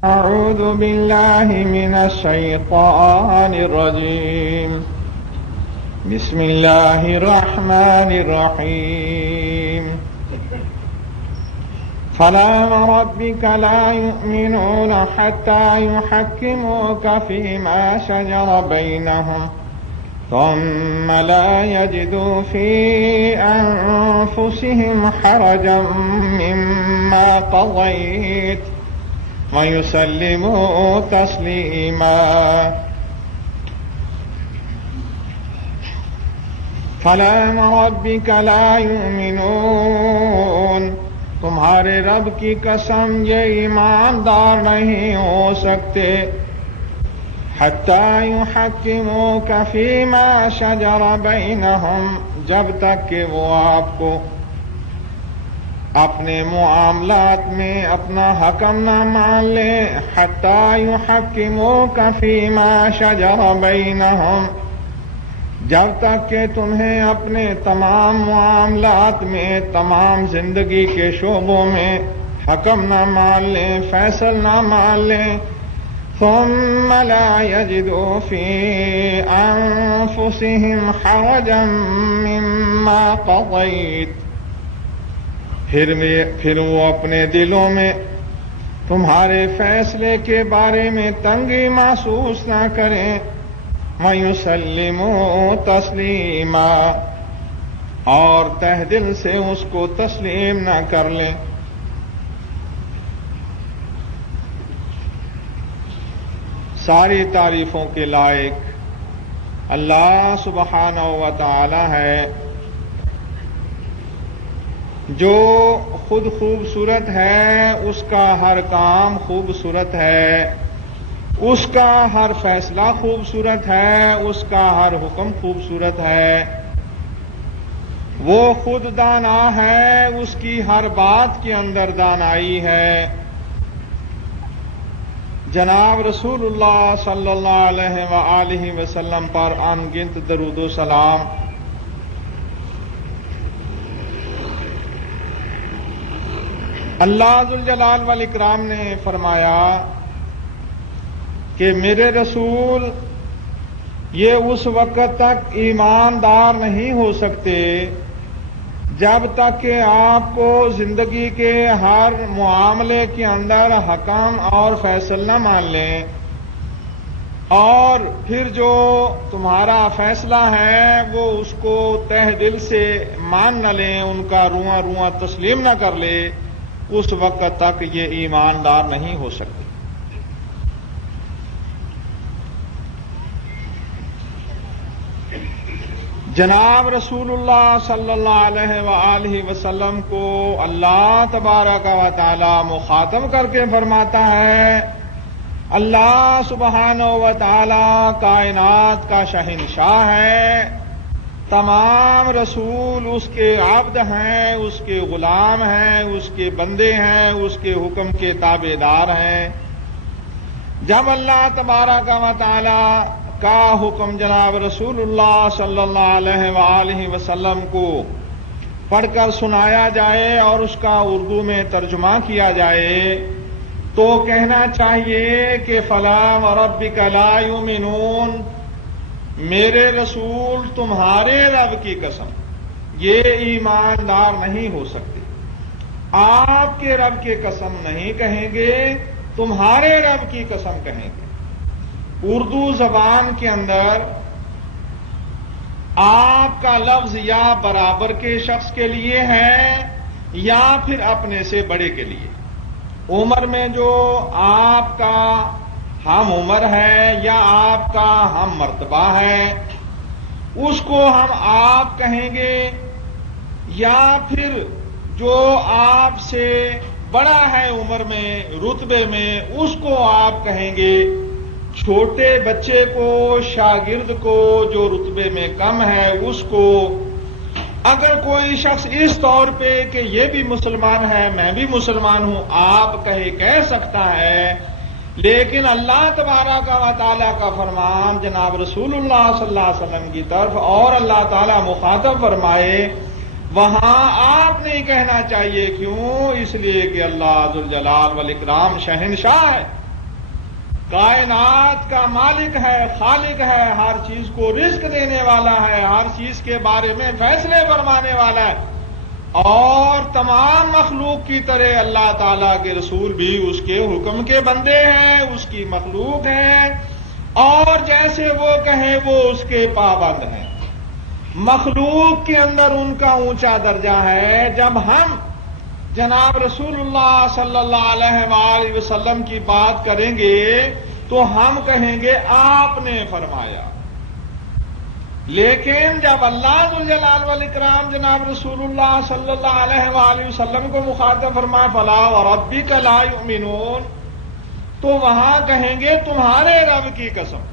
أعوذ بالله من الشيطان الرجيم. بسم الله الرحمن الرحيم. فلا وربك لا يؤمنون حتى يحكموك فيما شجر بينهم ثم لا يجدوا في أنفسهم حرجا مما قضيت وَيُسَلِّمُوا تَسْلِيمًا. فَلَا وَرَبِّكَ لَا يُؤْمِنُونَ. تمہارے رب کی قسم یہ ایماندار نہیں ہو سکتے. حَتَّى يُحَكِّمُوكَ فِيمَا شَجَرَ بَيْنَهُمْ، جب تک کہ وہ آپ کو اپنے معاملات میں اپنا حکم نہ مان لے. حتی یحکموک فیما شجر بینہم، جب تک کہ تمہیں اپنے تمام معاملات میں، تمام زندگی کے شعبوں میں حکم نہ مان لیں، فیصل نہ مان لیں. ثم لا یجدوا فی انفسہم حرجا مما قضیت، پھر وہ اپنے دلوں میں تمہارے فیصلے کے بارے میں تنگی محسوس نہ کریں. وَيُسَلِّمُوا تَسْلِيمًا، اور تہ دل سے اس کو تسلیم نہ کر لیں. ساری تعریفوں کے لائق اللہ سبحانہ و تعالی ہے، جو خود خوبصورت ہے، اس کا ہر کام خوبصورت ہے، اس کا ہر فیصلہ خوبصورت ہے، اس کا ہر حکم خوبصورت ہے. وہ خود دانا ہے، اس کی ہر بات کے اندر دانائی ہے. جناب رسول اللہ صلی اللہ علیہ وآلہ وسلم پر ان گنت درود و سلام. اللہ ذوالجلال والاکرام نے فرمایا کہ میرے رسول یہ اس وقت تک ایماندار نہیں ہو سکتے جب تک کہ آپ کو زندگی کے ہر معاملے کے اندر حکم اور فیصل نہ مان لیں، اور پھر جو تمہارا فیصلہ ہے وہ اس کو تہ دل سے مان نہ لیں، ان کا رواں رواں تسلیم نہ کر لے. اس وقت تک یہ ایماندار نہیں ہو سکتے. جناب رسول اللہ صلی اللہ علیہ وآلہ وسلم کو اللہ تبارک و تعالی مخاطب کر کے فرماتا ہے، اللہ سبحانہ و تعالی کائنات کا شہنشاہ ہے، تمام رسول اس کے عبد ہیں، اس کے غلام ہیں، اس کے بندے ہیں، اس کے حکم کے تابع دار ہیں. جب اللہ تبارک و تعالی کا حکم جناب رسول اللہ صلی اللہ علیہ وآلہ وسلم کو پڑھ کر سنایا جائے اور اس کا اردو میں ترجمہ کیا جائے تو کہنا چاہیے کہ فلا وربک لا یؤمنون، میرے رسول تمہارے رب کی قسم یہ ایماندار نہیں ہو سکتے. آپ کے رب کی قسم نہیں کہیں گے، تمہارے رب کی قسم کہیں گے. اردو زبان کے اندر آپ کا لفظ یا برابر کے شخص کے لیے ہے یا پھر اپنے سے بڑے کے لیے. عمر میں جو آپ کا ہم عمر ہے یا آپ کا ہم مرتبہ ہے اس کو ہم آپ کہیں گے، یا پھر جو آپ سے بڑا ہے عمر میں رتبے میں اس کو آپ کہیں گے. چھوٹے بچے کو، شاگرد کو جو رتبے میں کم ہے اس کو اگر کوئی شخص اس طور پہ کہ یہ بھی مسلمان ہے میں بھی مسلمان ہوں آپ کہہ سکتا ہے، لیکن اللہ تبارک و تعالیٰ کا فرمان جناب رسول اللہ صلی اللہ علیہ وسلم کی طرف اور اللہ تعالیٰ مخاطب فرمائے وہاں آپ نہیں کہنا چاہیے. کیوں؟ اس لیے کہ اللہ ذوالجلال والاکرام شہنشاہ ہے، کائنات کا مالک ہے، خالق ہے، ہر چیز کو رزق دینے والا ہے، ہر چیز کے بارے میں فیصلے فرمانے والا ہے، اور تمام مخلوق کی طرح اللہ تعالیٰ کے رسول بھی اس کے حکم کے بندے ہیں، اس کی مخلوق ہیں، اور جیسے وہ کہے وہ اس کے پابند ہیں۔ مخلوق کے اندر ان کا اونچا درجہ ہے۔ جب ہم جناب رسول اللہ صلی اللہ علیہ وآلہ وسلم کی بات کریں گے تو ہم کہیں گے آپ نے فرمایا، لیکن جب اللہ ذوالجلال والاکرام جناب رسول اللہ صلی اللہ علیہ وآلہ وسلم کو مخاطب فرما فلا وربک لا یؤمنون، تو وہاں کہیں گے تمہارے رب کی قسم۔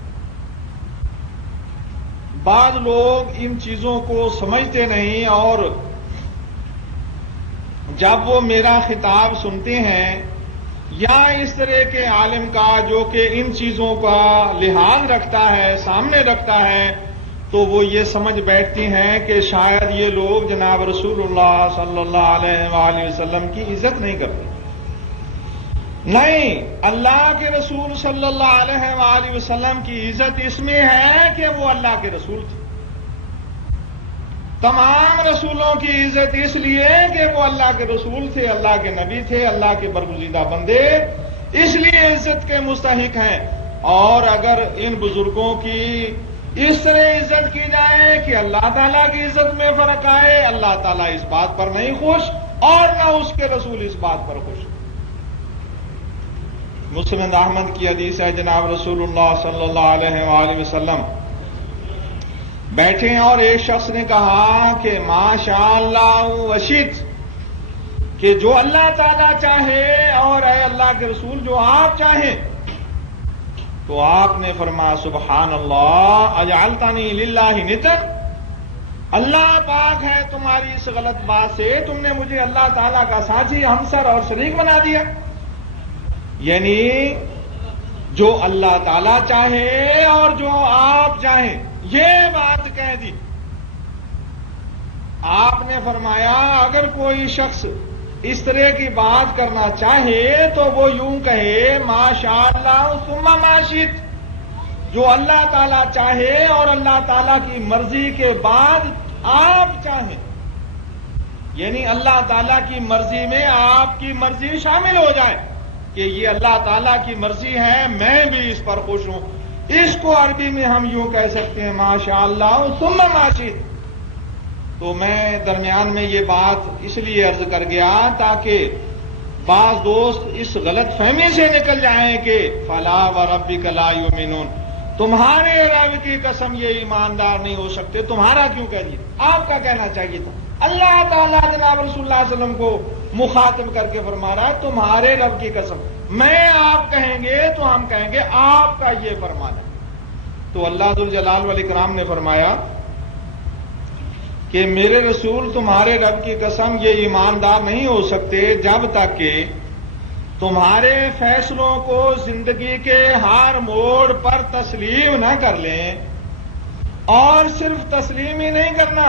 بعض لوگ ان چیزوں کو سمجھتے نہیں، اور جب وہ میرا خطاب سنتے ہیں یا اس طرح کے عالم کا جو کہ ان چیزوں کا لحاظ رکھتا ہے، سامنے رکھتا ہے، تو وہ یہ سمجھ بیٹھتی ہیں کہ شاید یہ لوگ جناب رسول اللہ صلی اللہ علیہ وآلہ وسلم کی عزت نہیں کرتے۔ نہیں، اللہ کے رسول صلی اللہ علیہ وآلہ وسلم کی عزت اس میں ہے کہ وہ اللہ کے رسول تھے۔ تمام رسولوں کی عزت اس لیے کہ وہ اللہ کے رسول تھے، اللہ کے نبی تھے، اللہ کے برگزیدہ بندے، اس لیے عزت کے مستحق ہیں۔ اور اگر ان بزرگوں کی اس طرح عزت کی جائے کہ اللہ تعالیٰ کی عزت میں فرق آئے، اللہ تعالیٰ اس بات پر نہیں خوش اور نہ اس کے رسول اس بات پر خوش۔ مسند احمد کی حدیث ہے، جناب رسول اللہ صلی اللہ علیہ وآلہ وسلم بیٹھے ہیں اور ایک شخص نے کہا کہ ماشاء اللہ وشیت، کہ جو اللہ تعالیٰ چاہے اور اے اللہ کے رسول جو آپ چاہیں۔ تو آپ نے فرمایا سبحان اللہ اجعلتنی للہ ندا، اللہ پاک ہے تمہاری اس غلط بات سے، تم نے مجھے اللہ تعالیٰ کا ساتھی، ہمسر اور شریک بنا دیا۔ یعنی جو اللہ تعالیٰ چاہے اور جو آپ چاہیں، یہ بات کہہ دی۔ آپ نے فرمایا اگر کوئی شخص اس طرح کی بات کرنا چاہے تو وہ یوں کہے ماشاء اللہ ثم ما شئت، جو اللہ تعالیٰ چاہے اور اللہ تعالیٰ کی مرضی کے بعد آپ چاہیں، یعنی اللہ تعالیٰ کی مرضی میں آپ کی مرضی شامل ہو جائے کہ یہ اللہ تعالیٰ کی مرضی ہے، میں بھی اس پر خوش ہوں۔ اس کو عربی میں ہم یوں کہہ سکتے ہیں ماشاء اللہ ثم ما شئت۔ تو میں درمیان میں یہ بات اس لیے عرض کر گیا تاکہ بعض دوست اس غلط فہمی سے نکل جائیں کہ فلا وربک لا یؤمنون، تمہارے رب کی قسم یہ ایماندار نہیں ہو سکتے، تمہارا کیوں کہہ دیا؟ آپ کا کہنا چاہیے تھا۔ اللہ تعالیٰ جناب رسول اللہ صلی اللہ علیہ وسلم کو مخاطب کر کے فرما رہا ہے تمہارے رب کی قسم، میں آپ کہیں گے تو ہم کہیں گے آپ کا یہ فرمانا۔ تو اللہ ذوالجلال والاکرام نے فرمایا کہ میرے رسول تمہارے رب کی قسم یہ ایماندار نہیں ہو سکتے جب تک کہ تمہارے فیصلوں کو زندگی کے ہر موڑ پر تسلیم نہ کر لیں، اور صرف تسلیم ہی نہیں کرنا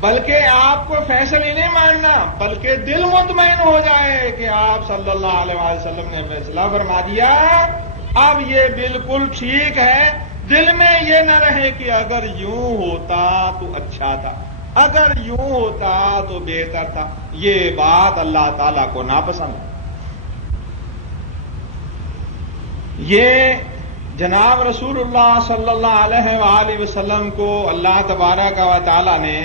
بلکہ آپ کو فیصلہ ہی نہیں ماننا بلکہ دل مطمئن ہو جائے کہ آپ صلی اللہ علیہ وسلم نے فیصلہ فرما دیا، اب یہ بالکل ٹھیک ہے۔ دل میں یہ نہ رہے کہ اگر یوں ہوتا تو اچھا تھا، اگر یوں ہوتا تو بہتر تھا، یہ بات اللہ تعالیٰ کو ناپسند ہے۔ یہ جناب رسول اللہ صلی اللہ علیہ وآلہ وسلم کو اللہ تبارک و تعالیٰ نے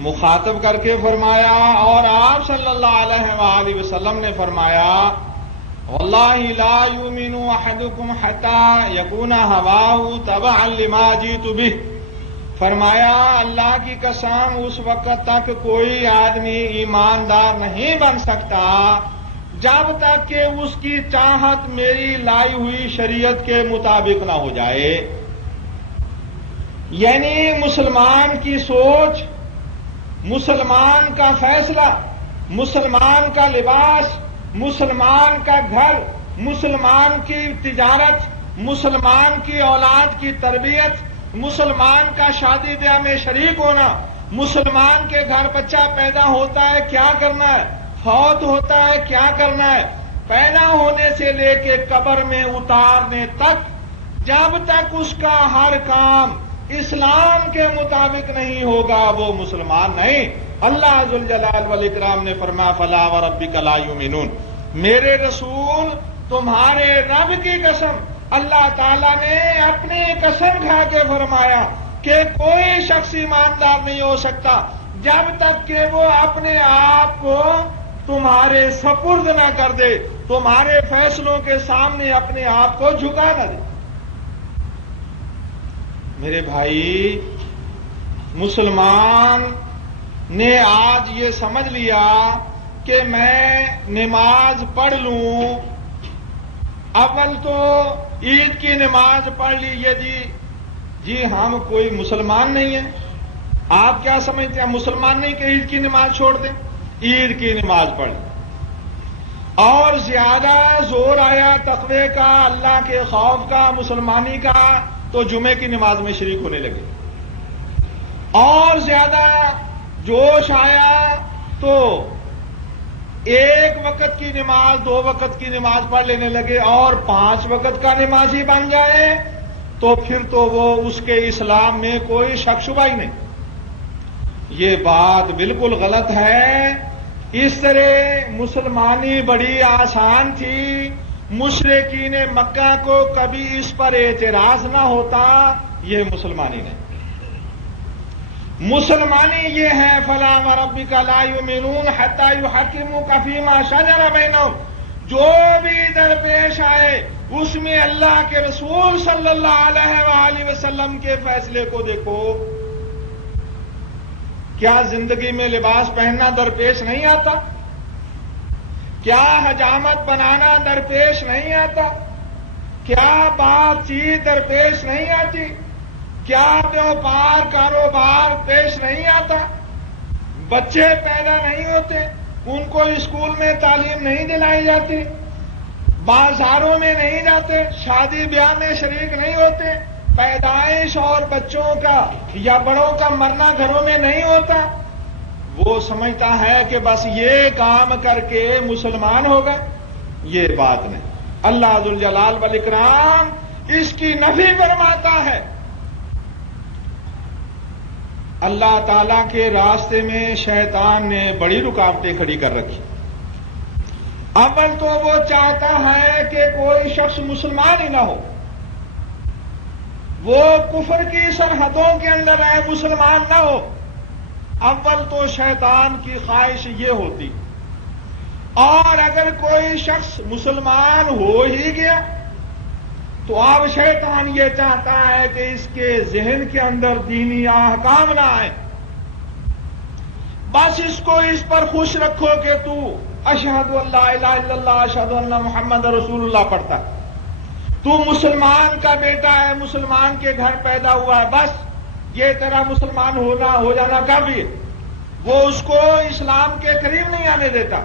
مخاطب کر کے فرمایا، اور آپ صلی اللہ علیہ وآلہ وسلم نے فرمایا واللہ لا یؤمن احدکم حتی یکون ہواہ تبعا لما جئت بہ، فرمایا اللہ کی قسم اس وقت تک کوئی آدمی ایماندار نہیں بن سکتا جب تک کہ اس کی چاہت میری لائی ہوئی شریعت کے مطابق نہ ہو جائے۔ یعنی مسلمان کی سوچ، مسلمان کا فیصلہ، مسلمان کا لباس، مسلمان کا گھر، مسلمان کی تجارت، مسلمان کی اولاد کی تربیت، مسلمان کا شادی بیاہ میں شریک ہونا، مسلمان کے گھر بچہ پیدا ہوتا ہے کیا کرنا ہے، فوت ہوتا ہے کیا کرنا ہے، پیدا ہونے سے لے کے قبر میں اتارنے تک جب تک اس کا ہر کام اسلام کے مطابق نہیں ہوگا وہ مسلمان نہیں۔ اللہ ذوالجلال والاکرام نے فرمایا فلا وربک لا یؤمنون، میرے رسول تمہارے رب کی قسم، اللہ تعالیٰ نے اپنی قسم کھا کے فرمایا کہ کوئی شخص ایماندار نہیں ہو سکتا جب تک کہ وہ اپنے آپ کو تمہارے سپرد نہ کر دے، تمہارے فیصلوں کے سامنے اپنے آپ کو جھکا نہ دے۔ میرے بھائی، مسلمان نے آج یہ سمجھ لیا کہ میں نماز پڑھ لوں، اول تو عید کی نماز پڑھ لیجیے جی ہم کوئی مسلمان نہیں ہیں۔ آپ کیا سمجھتے ہیں مسلمان نہیں کہ عید کی نماز چھوڑ دیں؟ عید کی نماز پڑھ لیں، اور زیادہ زور آیا تقوی کا، اللہ کے خوف کا، مسلمانی کا، تو جمعے کی نماز میں شریک ہونے لگے، اور زیادہ جوش آیا تو ایک وقت کی نماز 2 وقت کی نماز پڑھ لینے لگے، اور 5 وقت کا نمازی بن جائے تو پھر تو وہ اس کے اسلام میں کوئی شک شبہ ہی نہیں۔ یہ بات بالکل غلط ہے۔ اس طرح مسلمانی بڑی آسان تھی، مشرکین مکہ کو کبھی اس پر اعتراض نہ ہوتا، یہ مسلمانی نہیں۔ مسلمانی یہ ہے فلا وربک لا یؤمنون حتی یحکموک فیما شجر بینہم، جو بھی درپیش آئے اس میں اللہ کے رسول صلی اللہ علیہ وآلہ وسلم کے فیصلے کو دیکھو۔ کیا زندگی میں لباس پہننا درپیش نہیں آتا؟ کیا حجامت بنانا درپیش نہیں آتا؟ کیا بات چیت درپیش نہیں آتی؟ کیا بیوپار کاروبار پیش نہیں آتا؟ بچے پیدا نہیں ہوتے، ان کو اسکول میں تعلیم نہیں دلائی جاتی، بازاروں میں نہیں جاتے، شادی بیاہ میں شریک نہیں ہوتے، پیدائش اور بچوں کا یا بڑوں کا مرنا گھروں میں نہیں ہوتا، وہ سمجھتا ہے کہ بس یہ کام کر کے مسلمان ہوگا۔ یہ بات نہیں۔ اللہ ذوالجلال والاکرام اس کی نفی فرماتا ہے۔ اللہ تعالیٰ کے راستے میں شیطان نے بڑی رکاوٹیں کھڑی کر رکھی۔ اول تو وہ چاہتا ہے کہ کوئی شخص مسلمان ہی نہ ہو، وہ کفر کی سرحدوں کے اندر ہے، مسلمان نہ ہو۔ اول تو شیطان کی خواہش یہ ہوتی، اور اگر کوئی شخص مسلمان ہو ہی گیا تو اب شیطان یہ چاہتا ہے کہ اس کے ذہن کے اندر دینی احکام نہ آئے، بس اس کو اس پر خوش رکھو کہ تو اشہد ان لا الہ الا اللہ اشہد ان محمد رسول اللہ پڑھتا ہے، تو مسلمان کا بیٹا ہے، مسلمان کے گھر پیدا ہوا ہے، بس یہ تیرا مسلمان ہو جانا کافی ہے۔ وہ اس کو اسلام کے قریب نہیں آنے دیتا۔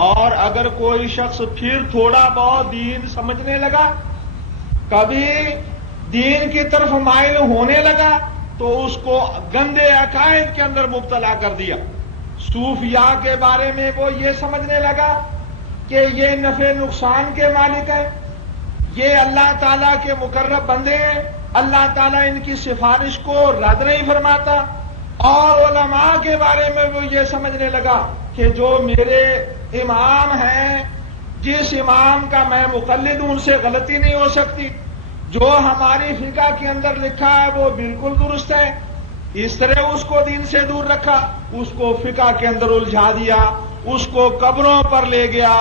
اور اگر کوئی شخص پھر تھوڑا بہت دین سمجھنے لگا، کبھی دین کی طرف مائل ہونے لگا، تو اس کو گندے عقائد کے اندر مبتلا کر دیا۔ صوفیاء کے بارے میں وہ یہ سمجھنے لگا کہ یہ نفع نقصان کے مالک ہیں، یہ اللہ تعالیٰ کے مقرب بندے ہیں، اللہ تعالیٰ ان کی سفارش کو رد نہیں فرماتا۔ اور علماء کے بارے میں وہ یہ سمجھنے لگا کہ جو میرے امام ہیں، جس امام کا میں مقلد ہوں، ان سے غلطی نہیں ہو سکتی، جو ہماری فقہ کے اندر لکھا ہے وہ بالکل درست ہے۔ اس طرح اس کو دین سے دور رکھا، اس کو فقہ کے اندر الجھا دیا، اس کو قبروں پر لے گیا،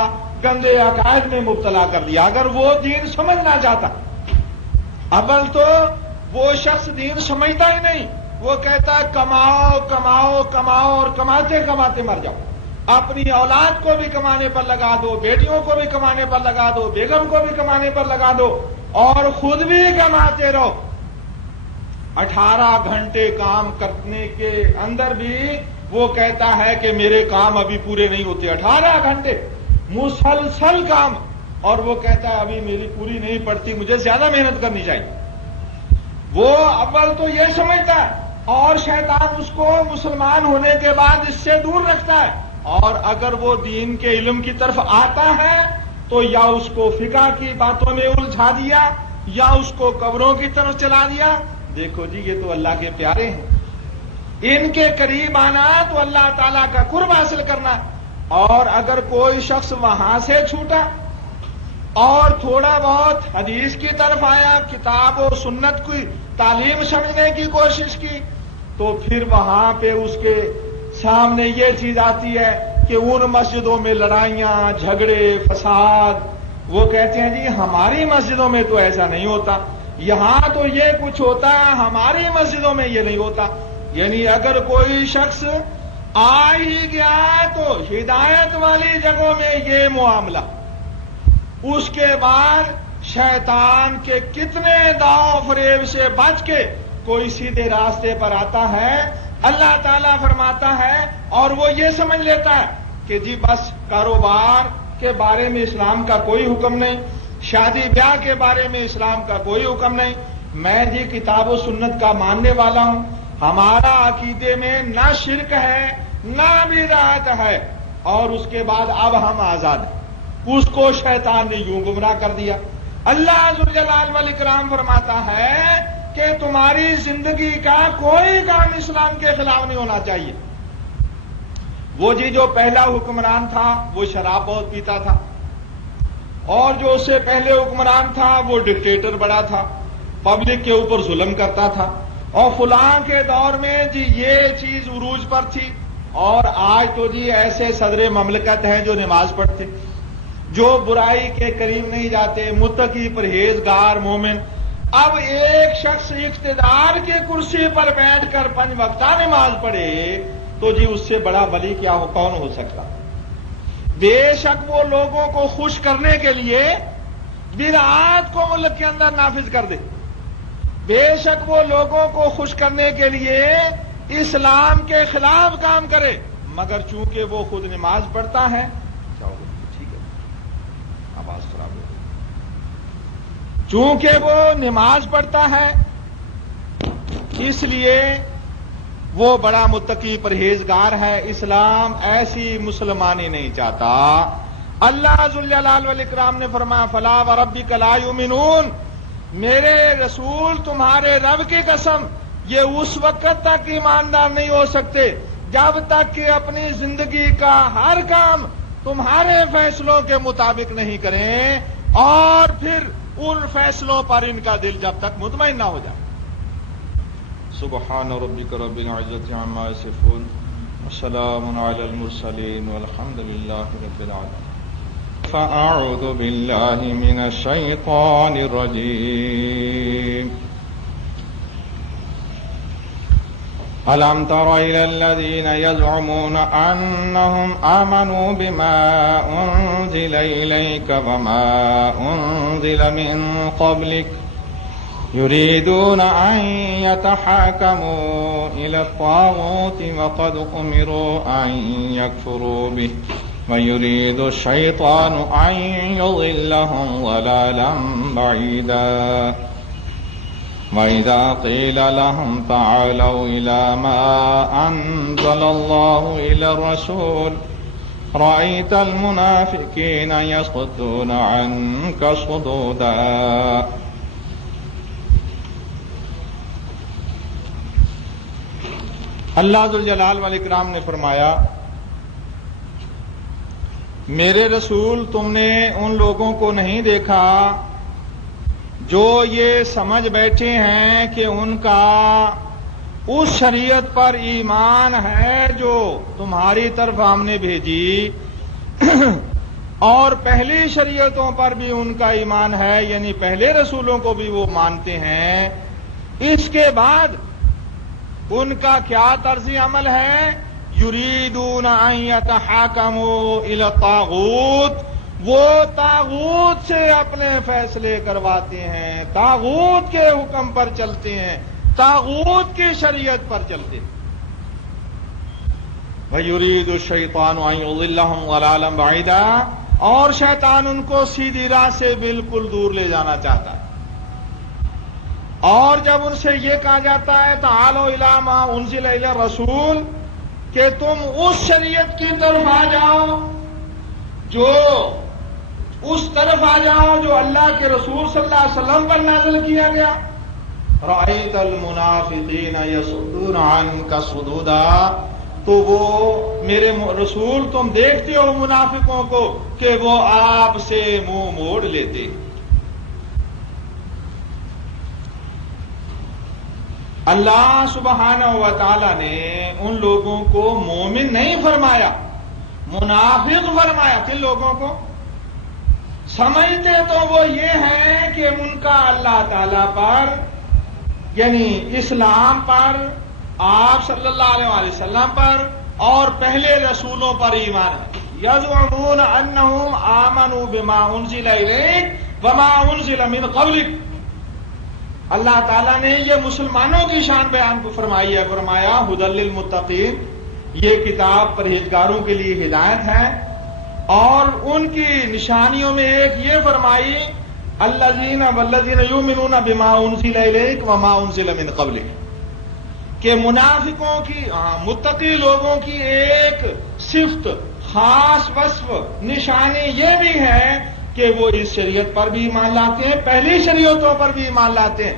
گندے عقائد میں مبتلا کر دیا۔ اگر وہ دین سمجھنا چاہتا، اول تو وہ شخص دین سمجھتا ہی نہیں، وہ کہتا ہے کماؤ کماؤ کماؤ، اور کماتے کماتے مر جاؤ، اپنی اولاد کو بھی کمانے پر لگا دو، بیٹیوں کو بھی کمانے پر لگا دو، بیگم کو بھی کمانے پر لگا دو، اور خود بھی کماتے رہو۔ 18 گھنٹے کام کرنے کے اندر بھی وہ کہتا ہے کہ میرے کام ابھی پورے نہیں ہوتے، 18 گھنٹے مسلسل کام، اور وہ کہتا ہے ابھی میری پوری نہیں پڑتی، مجھے زیادہ محنت کرنی چاہیے۔ وہ اول تو یہ سمجھتا ہے، اور شیطان اس کو مسلمان ہونے کے بعد اس سے دور رکھتا ہے، اور اگر وہ دین کے علم کی طرف آتا ہے تو یا اس کو فقہ کی باتوں میں الجھا دیا یا اس کو قبروں کی طرف چلا دیا۔ دیکھو جی یہ تو اللہ کے پیارے ہیں، ان کے قریب آنا تو اللہ تعالیٰ کا قرب حاصل کرنا، اور اگر کوئی شخص وہاں سے چھوٹا اور تھوڑا بہت حدیث کی طرف آیا، کتاب و سنت کی تعلیم سمجھنے کی کوشش کی، تو پھر وہاں پہ اس کے سامنے یہ چیز آتی ہے کہ ان مسجدوں میں لڑائیاں، جھگڑے، فساد، وہ کہتے ہیں جی ہماری مسجدوں میں تو ایسا نہیں ہوتا، یہاں تو یہ کچھ ہوتا ہے، ہماری مسجدوں میں یہ نہیں ہوتا۔ یعنی اگر کوئی شخص آ ہی گیا تو ہدایت والی جگہوں میں یہ معاملہ، اس کے بعد شیطان کے کتنے داؤ فریب سے بچ کے کوئی سیدھے راستے پر آتا ہے۔ اللہ تعالیٰ فرماتا ہے اور وہ یہ سمجھ لیتا ہے کہ جی بس کاروبار کے بارے میں اسلام کا کوئی حکم نہیں، شادی بیاہ کے بارے میں اسلام کا کوئی حکم نہیں، میں جی کتاب و سنت کا ماننے والا ہوں، ہمارا عقیدے میں نہ شرک ہے نہ بدعت ہے، اور اس کے بعد اب ہم آزاد ہیں۔ اس کو شیطان نے یوں گمراہ کر دیا۔ اللہ ذوالجلال والاکرام فرماتا ہے کہ تمہاری زندگی کا کوئی کام اسلام کے خلاف نہیں ہونا چاہیے۔ وہ جی جو پہلا حکمران تھا وہ شراب بہت پیتا تھا، اور جو اس سے پہلے حکمران تھا وہ ڈکٹیٹر بڑا تھا، پبلک کے اوپر ظلم کرتا تھا، اور فلاں کے دور میں جی یہ چیز عروج پر تھی، اور آج تو جی ایسے صدر مملکت ہیں جو نماز پڑھتے، جو برائی کے قریب نہیں جاتے، متقی، پرہیزگار، مومن۔ اب ایک شخص اقتدار کی کرسی پر بیٹھ کر 5 وقتہ نماز پڑھے تو جی اس سے بڑا ولی کون ہو سکتا؟ بے شک وہ لوگوں کو خوش کرنے کے لیے بدعات کو ملک کے اندر نافذ کر دے، بے شک وہ لوگوں کو خوش کرنے کے لیے اسلام کے خلاف کام کرے، مگر چونکہ وہ خود نماز پڑھتا ہے، ٹھیک ہے آواز خراب ہو، چونکہ وہ نماز پڑھتا ہے اس لیے وہ بڑا متقی پرہیزگار ہے۔ اسلام ایسی مسلمانی نہیں چاہتا۔ اللہ ذوالجلال والاکرام نے فرمایا فلا وربک لا یؤمنون، میرے رسول تمہارے رب کی قسم یہ اس وقت تک ایماندار نہیں ہو سکتے جب تک کہ اپنی زندگی کا ہر کام تمہارے فیصلوں کے مطابق نہیں کریں، اور پھر ان فیصلوں پر ان کا دل جب تک مطمئن نہ ہو جائے۔ سبحان ربک رب العزت عما یصفون وسلام علی المرسلین والحمد للہ رب العالمین۔ فاعوذ باللہ من الشیطان الرجیم۔ ألم تر إلى الذين يزعمون أنهم آمنوا بما أنزل إليك وما أنزل من قبلك يريدون أن يتحاكموا إلى الطاغوت وقد أمروا أن يكفروا به ويريد الشيطان أن يضلهم ضلالا بعيدا وَإِذَا قِيلَ لَهُمْ تَعَالَوْا إِلَى مَا أَنزَلَ اللَّهُ إِلَى الرَّسُولِ رَأَيْتَ الْمُنَافِقِينَ يَصُدُّونَ عَنكَ صُدُودًا۔ اللہ ذوالجلال والاکرام نے فرمایا میرے رسول تم نے ان لوگوں کو نہیں دیکھا جو یہ سمجھ بیٹھے ہیں کہ ان کا اس شریعت پر ایمان ہے جو تمہاری طرف ہم نے بھیجی، اور پہلی شریعتوں پر بھی ان کا ایمان ہے، یعنی پہلے رسولوں کو بھی وہ مانتے ہیں۔ اس کے بعد ان کا کیا طرز عمل ہے؟ یریدون ان یتحاکموا الی الطاغوت، وہ طاغوت سے اپنے فیصلے کرواتے ہیں، طاغوت کے حکم پر چلتے ہیں، طاغوت کی شریعت پر چلتے ہیں۔ وَيُرِيدُ الشَّيْطَانُ أَن يُضِلَّهُمْ ضَلَالًا بَعِيدًا، اور شیطان ان کو سیدھی راہ سے بالکل دور لے جانا چاہتا ہے۔ اور جب ان سے یہ کہا جاتا ہے تَعَالَوْا إِلَىٰ مَا أُنزِلَ إِلَى الرَّسُولِ کہ تم اس شریعت کی طرف آ جاؤ جو اس طرف آ جاؤ جو اللہ کے رسول صلی اللہ علیہ وسلم پر نازل کیا گیا. رأیت المنافقین یصدون عنک صدودا، تو وہ میرے رسول تم دیکھتے ہو منافقوں کو کہ وہ آپ سے منہ موڑ لیتے. اللہ سبحانہ و تعالی نے ان لوگوں کو مومن نہیں فرمایا، منافق فرمایا. کن لوگوں کو؟ سمجھتے تو وہ یہ ہیں کہ ان کا اللہ تعالی پر یعنی اسلام پر، آپ صلی اللہ علیہ وسلم پر اور پہلے رسولوں پر ایمان ہے. یزعمون انہم آمنوا بما انزل الیک وما انزل من قبلک. اللہ تعالیٰ نے یہ مسلمانوں کی شان بیان کو فرمائی ہے، فرمایا ھدی للمتقین، یہ کتاب پرہیزگاروں کے لیے ہدایت ہے. اور ان کی نشانیوں میں ایک یہ فرمائی الذین والذین یؤمنون بما انزل الیک وما انزل من قبلک، کہ منافقوں کی متقی لوگوں کی ایک صفت، خاص وصف، نشانی یہ بھی ہے کہ وہ اس شریعت پر بھی ایمان لاتے ہیں، پہلی شریعتوں پر بھی ایمان لاتے ہیں.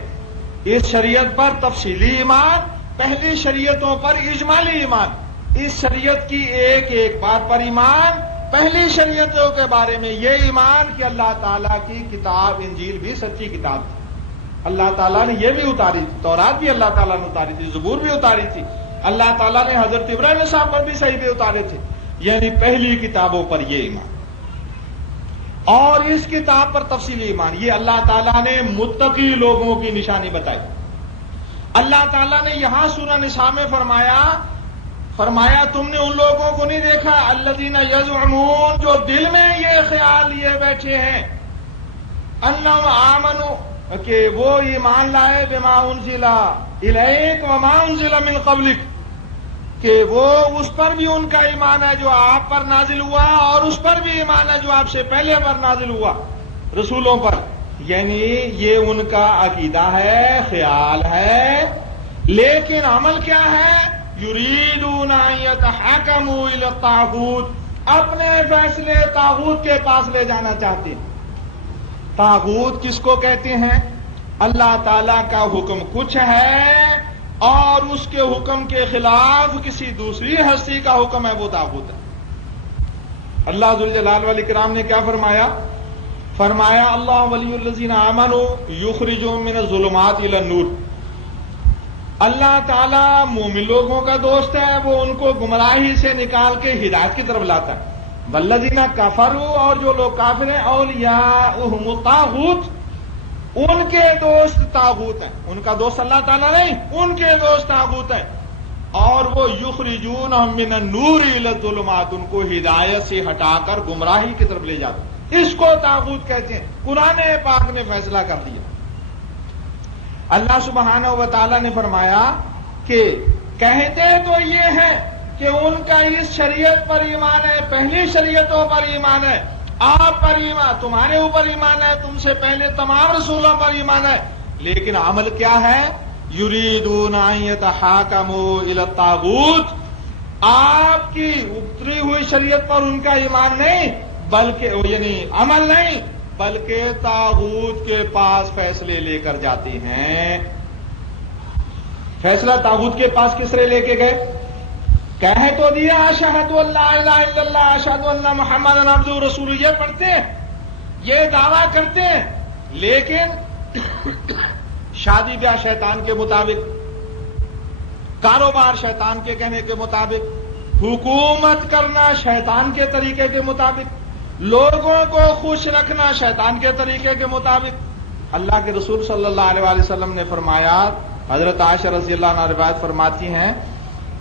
اس شریعت پر تفصیلی ایمان، پہلی شریعتوں پر اجمالی ایمان. اس شریعت کی ایک ایک بات پر ایمان، پہلی شریعتوں کے بارے میں یہ ایمان کہ اللہ تعالیٰ کی کتاب انجیل بھی سچی کتاب تھی. اللہ تعالیٰ نے یہ بھی اتاری تھی، تورات بھی اللہ تعالیٰ نے اتاری تھی، زبور بھی اتاری تھی. اللہ تعالیٰ نے حضرت ابراہیم صاحب پر بھی صحیفے اتارے تھے. یعنی پہلی کتابوں پر یہ ایمان اور اس کتاب پر تفصیلی ایمان. یہ اللہ تعالیٰ نے متقی لوگوں کی نشانی بتائی. اللہ تعالیٰ نے یہاں سورہ نساء میں فرمایا تم نے ان لوگوں کو نہیں دیکھا الذین یزعمون، جو دل میں یہ خیال لیے بیٹھے ہیں انہم آمنوا، کہ وہ ایمان لائے بما انزل الیک وما انزل من قبلک، کہ وہ اس پر بھی ان کا ایمان ہے جو آپ پر نازل ہوا اور اس پر بھی ایمان ہے جو آپ سے پہلے پر نازل ہوا رسولوں پر. یعنی یہ ان کا عقیدہ ہے، خیال ہے، لیکن عمل کیا ہے؟ یریدون ان یتحاکموا الی الطاغوت، اپنے فیصلے طاغوت کے پاس لے جانا چاہتے ہیں. طاغوت کس کو کہتے ہیں؟ اللہ تعالیٰ کا حکم کچھ ہے اور اس کے حکم کے خلاف کسی دوسری ہستی کا حکم ہے، وہ طاغوت ہے. اللہ ذوالجلال والاکرام نے کیا فرمایا اللہ ولی الذین آمنوا یخرجهم من الظلمات الی النور. اللہ تعالیٰ مومن لوگوں کا دوست ہے، وہ ان کو گمراہی سے نکال کے ہدایت کی طرف لاتا ہے. والذین کفروا، اور جو لوگ کافر ہیں، اولیاؤہم الطاغوت، ان کے دوست طاغوت ہیں. ان کا دوست اللہ تعالیٰ نہیں، ان کے دوست طاغوت ہیں. اور وہ یخرجونہم من النور الی الظلمات، ان کو ہدایت سے ہٹا کر گمراہی کی طرف لے جاتے ہیں. اس کو طاغوت کہتے ہیں. قرآن پاک نے فیصلہ کر دیا. اللہ سبحانہ و تعالیٰ نے فرمایا کہ کہتے تو یہ ہے کہ ان کا اس شریعت پر ایمان ہے، پہلی شریعتوں پر ایمان ہے، آپ پر ایمان، تمہارے اوپر ایمان ہے، تم سے پہلے تمام رسولوں پر ایمان ہے، لیکن عمل کیا ہے؟ یریدون ان یتحاکموا الی الطاغوت. آپ کی اتری ہوئی شریعت پر ان کا ایمان نہیں، بلکہ یعنی عمل نہیں، بلکہ طاغوت کے پاس فیصلے لے کر جاتے ہیں. فیصلہ طاغوت کے پاس کس طرح لے کے گئے؟ کہہ تو دیا اشہد ان لا الہ الا اللہ اشہد ان محمد عبدہ ورسولہ، یہ پڑھتے ہیں، یہ دعویٰ کرتے ہیں، لیکن شادی بیاہ شیطان کے مطابق، کاروبار شیطان کے کہنے کے مطابق، حکومت کرنا شیطان کے طریقے کے مطابق، لوگوں کو خوش رکھنا شیطان کے طریقے کے مطابق. اللہ کے رسول صلی اللہ علیہ وسلم نے فرمایا، حضرت عائشہ رضی اللہ عنہا روایت فرماتی ہیں،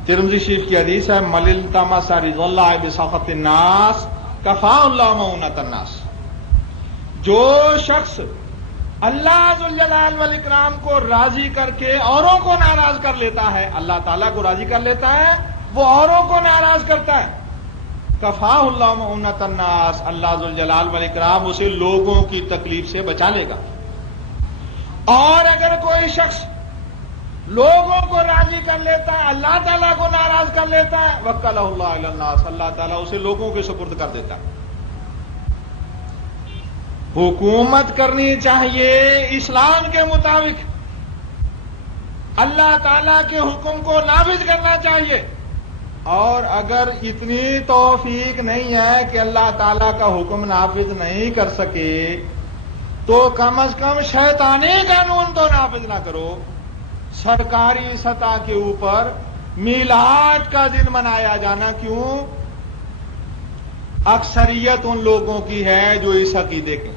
ترمذی شریف کی حدیث ہے، من التمس رضا اللہ بسخط الناس کفاہ اللہ مؤونۃ الناس. جو شخص اللہ ذوالجلال والاکرام کو راضی کر کے اوروں کو ناراض کر لیتا ہے، اللہ تعالیٰ کو راضی کر لیتا ہے، وہ اوروں کو ناراض کرتا ہے. کفاہ اللہ مؤونۃ الناس، اللہ ذوالجلال والاکرام اسے لوگوں کی تکلیف سے بچا لے گا. اور اگر کوئی شخص لوگوں کو راضی کر لیتا ہے، اللہ تعالیٰ کو ناراض کر لیتا ہے، وکلہ اللہ الی الناس، اللہ تعالیٰ اسے لوگوں کے سپرد کر دیتا ہے. حکومت کرنی چاہیے اسلام کے مطابق، اللہ تعالیٰ کے حکم کو نافذ کرنا چاہیے، اور اگر اتنی توفیق نہیں ہے کہ اللہ تعالیٰ کا حکم نافذ نہیں کر سکے تو کم از کم شیطانی قانون تو نافذ نہ کرو۔ سرکاری سطح کے اوپر میلاد کا دن منایا جانا کیوں؟ اکثریت ان لوگوں کی ہے جو اس عقیدے کے،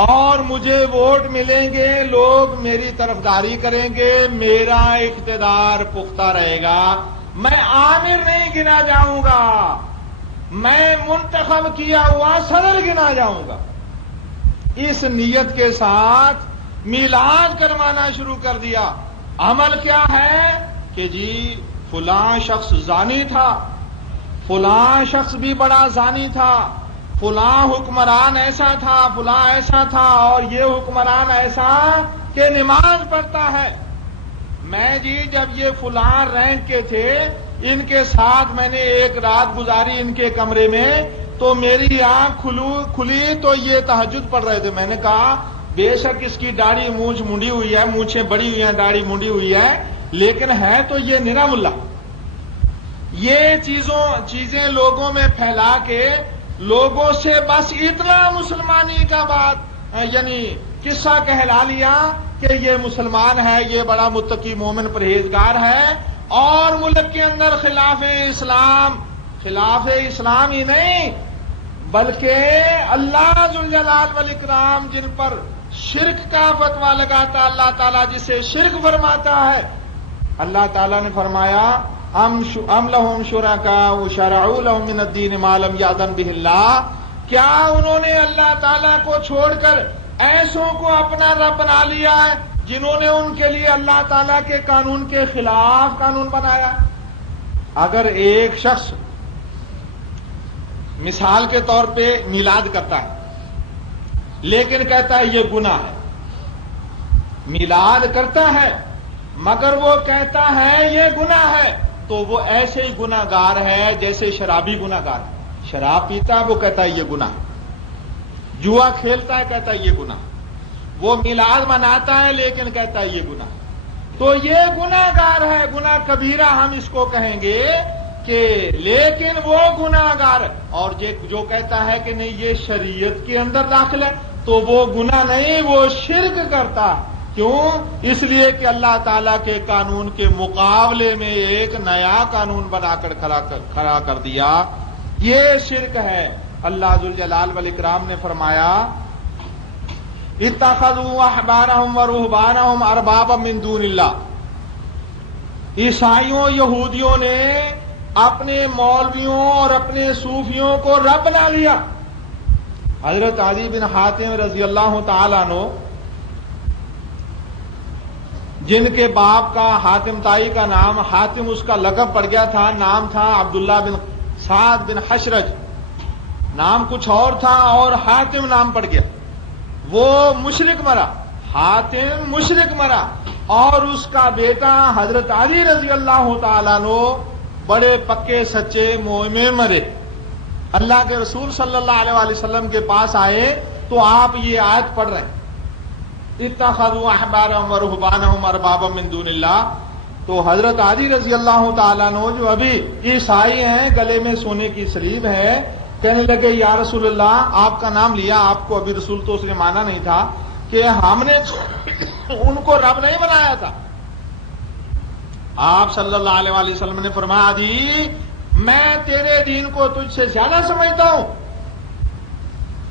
اور مجھے ووٹ ملیں گے، لوگ میری طرفداری کریں گے، میرا اقتدار پختہ رہے گا، میں آمر نہیں گنا جاؤں گا، میں منتخب کیا ہوا صدر گنا جاؤں گا۔ اس نیت کے ساتھ میلاد کروانا شروع کر دیا۔ عمل کیا ہے کہ جی فلاں شخص زانی تھا، فلاں شخص بھی بڑا زانی تھا، فلاں حکمران ایسا تھا، فلاں ایسا تھا، اور یہ حکمران ایسا کہ نماز پڑھتا ہے۔ میں جی جب یہ فلاں رینک کے تھے، ان کے ساتھ میں نے ایک رات گزاری ان کے کمرے میں، تو میری آنکھ کھلی تو یہ تہجد پڑھ رہے تھے۔ میں نے کہا بے شک اس کی داڑھی مونچھ منڈی ہوئی ہے، مونچھیں بڑی ہوئی ہیں، داڑھی منڈی ہوئی ہے، لیکن ہے تو یہ نرا ملا۔ یہ چیزیں لوگوں میں پھیلا کے لوگوں سے بس اتنا مسلمانی کا بات یعنی قصہ کہلا لیا کہ یہ مسلمان ہے، یہ بڑا متقی مومن پرہیزگار ہے، اور ملک کے اندر خلاف اسلام ہی نہیں بلکہ اللہ ذوالجلال والاکرام جن پر شرک کا فتویٰ لگاتا، اللہ تعالیٰ جسے شرک فرماتا ہے، اللہ تعالیٰ نے فرمایا ام لہم شرکاء شرعوا لہم من الدین ما لم یأذن بہ اللہ، کیا انہوں نے اللہ تعالیٰ کو چھوڑ کر ایسوں کو اپنا رب بنا لیا ہے جنہوں نے ان کے لیے اللہ تعالیٰ کے قانون کے خلاف قانون بنایا؟ اگر ایک شخص مثال کے طور پہ میلاد کرتا ہے لیکن کہتا ہے یہ گناہ ہے، میلاد کرتا ہے مگر وہ کہتا ہے یہ گناہ ہے، تو وہ ایسے ہی گناہ گار ہے جیسے شرابی گناہ گار ہے۔ شراب پیتا ہے وہ کہتا ہے یہ گناہ ہے، جوا کھیلتا ہے کہتا ہے یہ گناہ، وہ میلاد مناتا ہے لیکن کہتا ہے یہ گناہ، تو یہ گناہ گار ہے، گناہ کبیرہ ہم اس کو کہیں گے کہ لیکن وہ گناہ گار، اور جو کہتا ہے کہ نہیں یہ شریعت کے اندر داخل ہے تو وہ گناہ نہیں، وہ شرک کرتا۔ کیوں؟ اس لیے کہ اللہ تعالیٰ کے قانون کے مقابلے میں ایک نیا قانون بنا کر کھڑا کر دیا، یہ شرک ہے۔ اللہ ذوالجلال والاکرام نے فرمایا اتخذوا احبارهم ورهبانهم اربابا من دون اللہ، عیسائیوں یہودیوں نے اپنے مولویوں اور اپنے صوفیوں کو رب بنا لیا۔ حضرت علی بن حاتم رضی اللہ تعالیٰ عنہ، جن کے باپ کا حاتم تائی کا نام حاتم اس کا لقب پڑ گیا تھا، نام تھا عبداللہ بن سعد بن حشرج، نام کچھ اور تھا اور حاتم نام پڑ گیا، وہ مشرک مرا، حاتم مشرک مرا، اور اس کا بیٹا حضرت علی رضی اللہ تعالیٰ عنہ بڑے پکے سچے مومن مرے۔ اللہ کے رسول صلی اللہ علیہ وآلہ وسلم کے پاس آئے تو آپ یہ آیت پڑھ رہے ہیں اتخذوا احبارهم ورهبانهم اربابا من دون اللہ، تو حضرت علی رضی اللہ تعالیٰ عنہ جو ابھی عیسائی ہیں، گلے میں سونے کی سلیب ہے، کہنے لگے یا رسول اللہ، آپ کا نام لیا، آپ کو ابھی رسول تو اس نے مانا نہیں تھا کہ ہم نے ان کو رب نہیں بنایا تھا۔ آپ صلی اللہ علیہ وآلہ وسلم نے فرمایا جی میں تیرے دین کو تجھ سے زیادہ سمجھتا ہوں،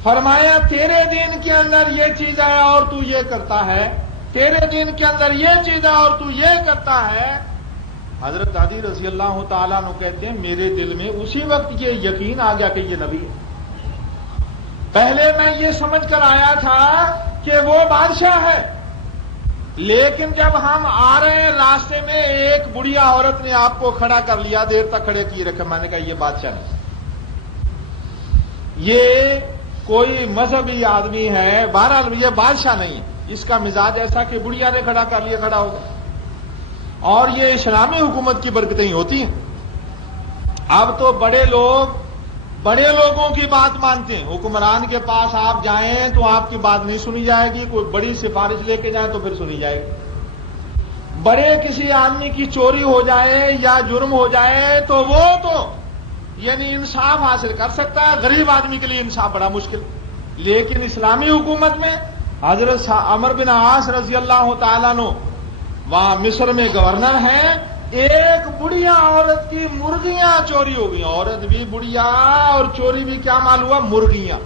فرمایا تیرے دین کے اندر یہ چیز ہے اور تو یہ کرتا ہے، تیرے دین کے اندر یہ چیز ہے اور تو یہ کرتا ہے۔ حضرت علی رضی اللہ تعالیٰ عنہ کہتے ہیں میرے دل میں اسی وقت یہ یقین آ گیا کہ یہ نبی ہے۔ پہلے میں یہ سمجھ کر آیا تھا کہ وہ بادشاہ ہے، لیکن جب ہم آ رہے ہیں راستے میں ایک بڑھیا عورت نے آپ کو کھڑا کر لیا، دیر تک کھڑے کیے رکھے، میں نے کہا یہ بادشاہ نہیں، یہ کوئی مذہبی آدمی ہے، بہرحال یہ بادشاہ نہیں ہے، اس کا مزاج ایسا کہ بڑھیا نے کھڑا کر لیا کھڑا ہوگا، اور یہ اسلامی حکومت کی برکتیں ہوتی ہیں۔ اب تو بڑے لوگ بڑے لوگوں کی بات مانتے ہیں. حکمران کے پاس آپ جائیں تو آپ کی بات نہیں سنی جائے گی. کوئی بڑی سفارش لے کے جائیں تو پھر سنی جائے گی. بڑے کسی آدمی کی چوری ہو جائے یا جرم ہو جائے تو وہ تو یعنی انصاف حاصل کر سکتا ہے. غریب آدمی کے لیے انصاف بڑا مشکل. لیکن اسلامی حکومت میں حضرت عمرو بن عاص رضی اللہ تعالیٰ عنہ وہاں مصر میں گورنر ہیں. ایک بڑھیا عورت کی مرغیاں چوری ہو گئی. عورت بھی بڑھیا اور چوری بھی کیا مال ہوا؟ مرغیاں.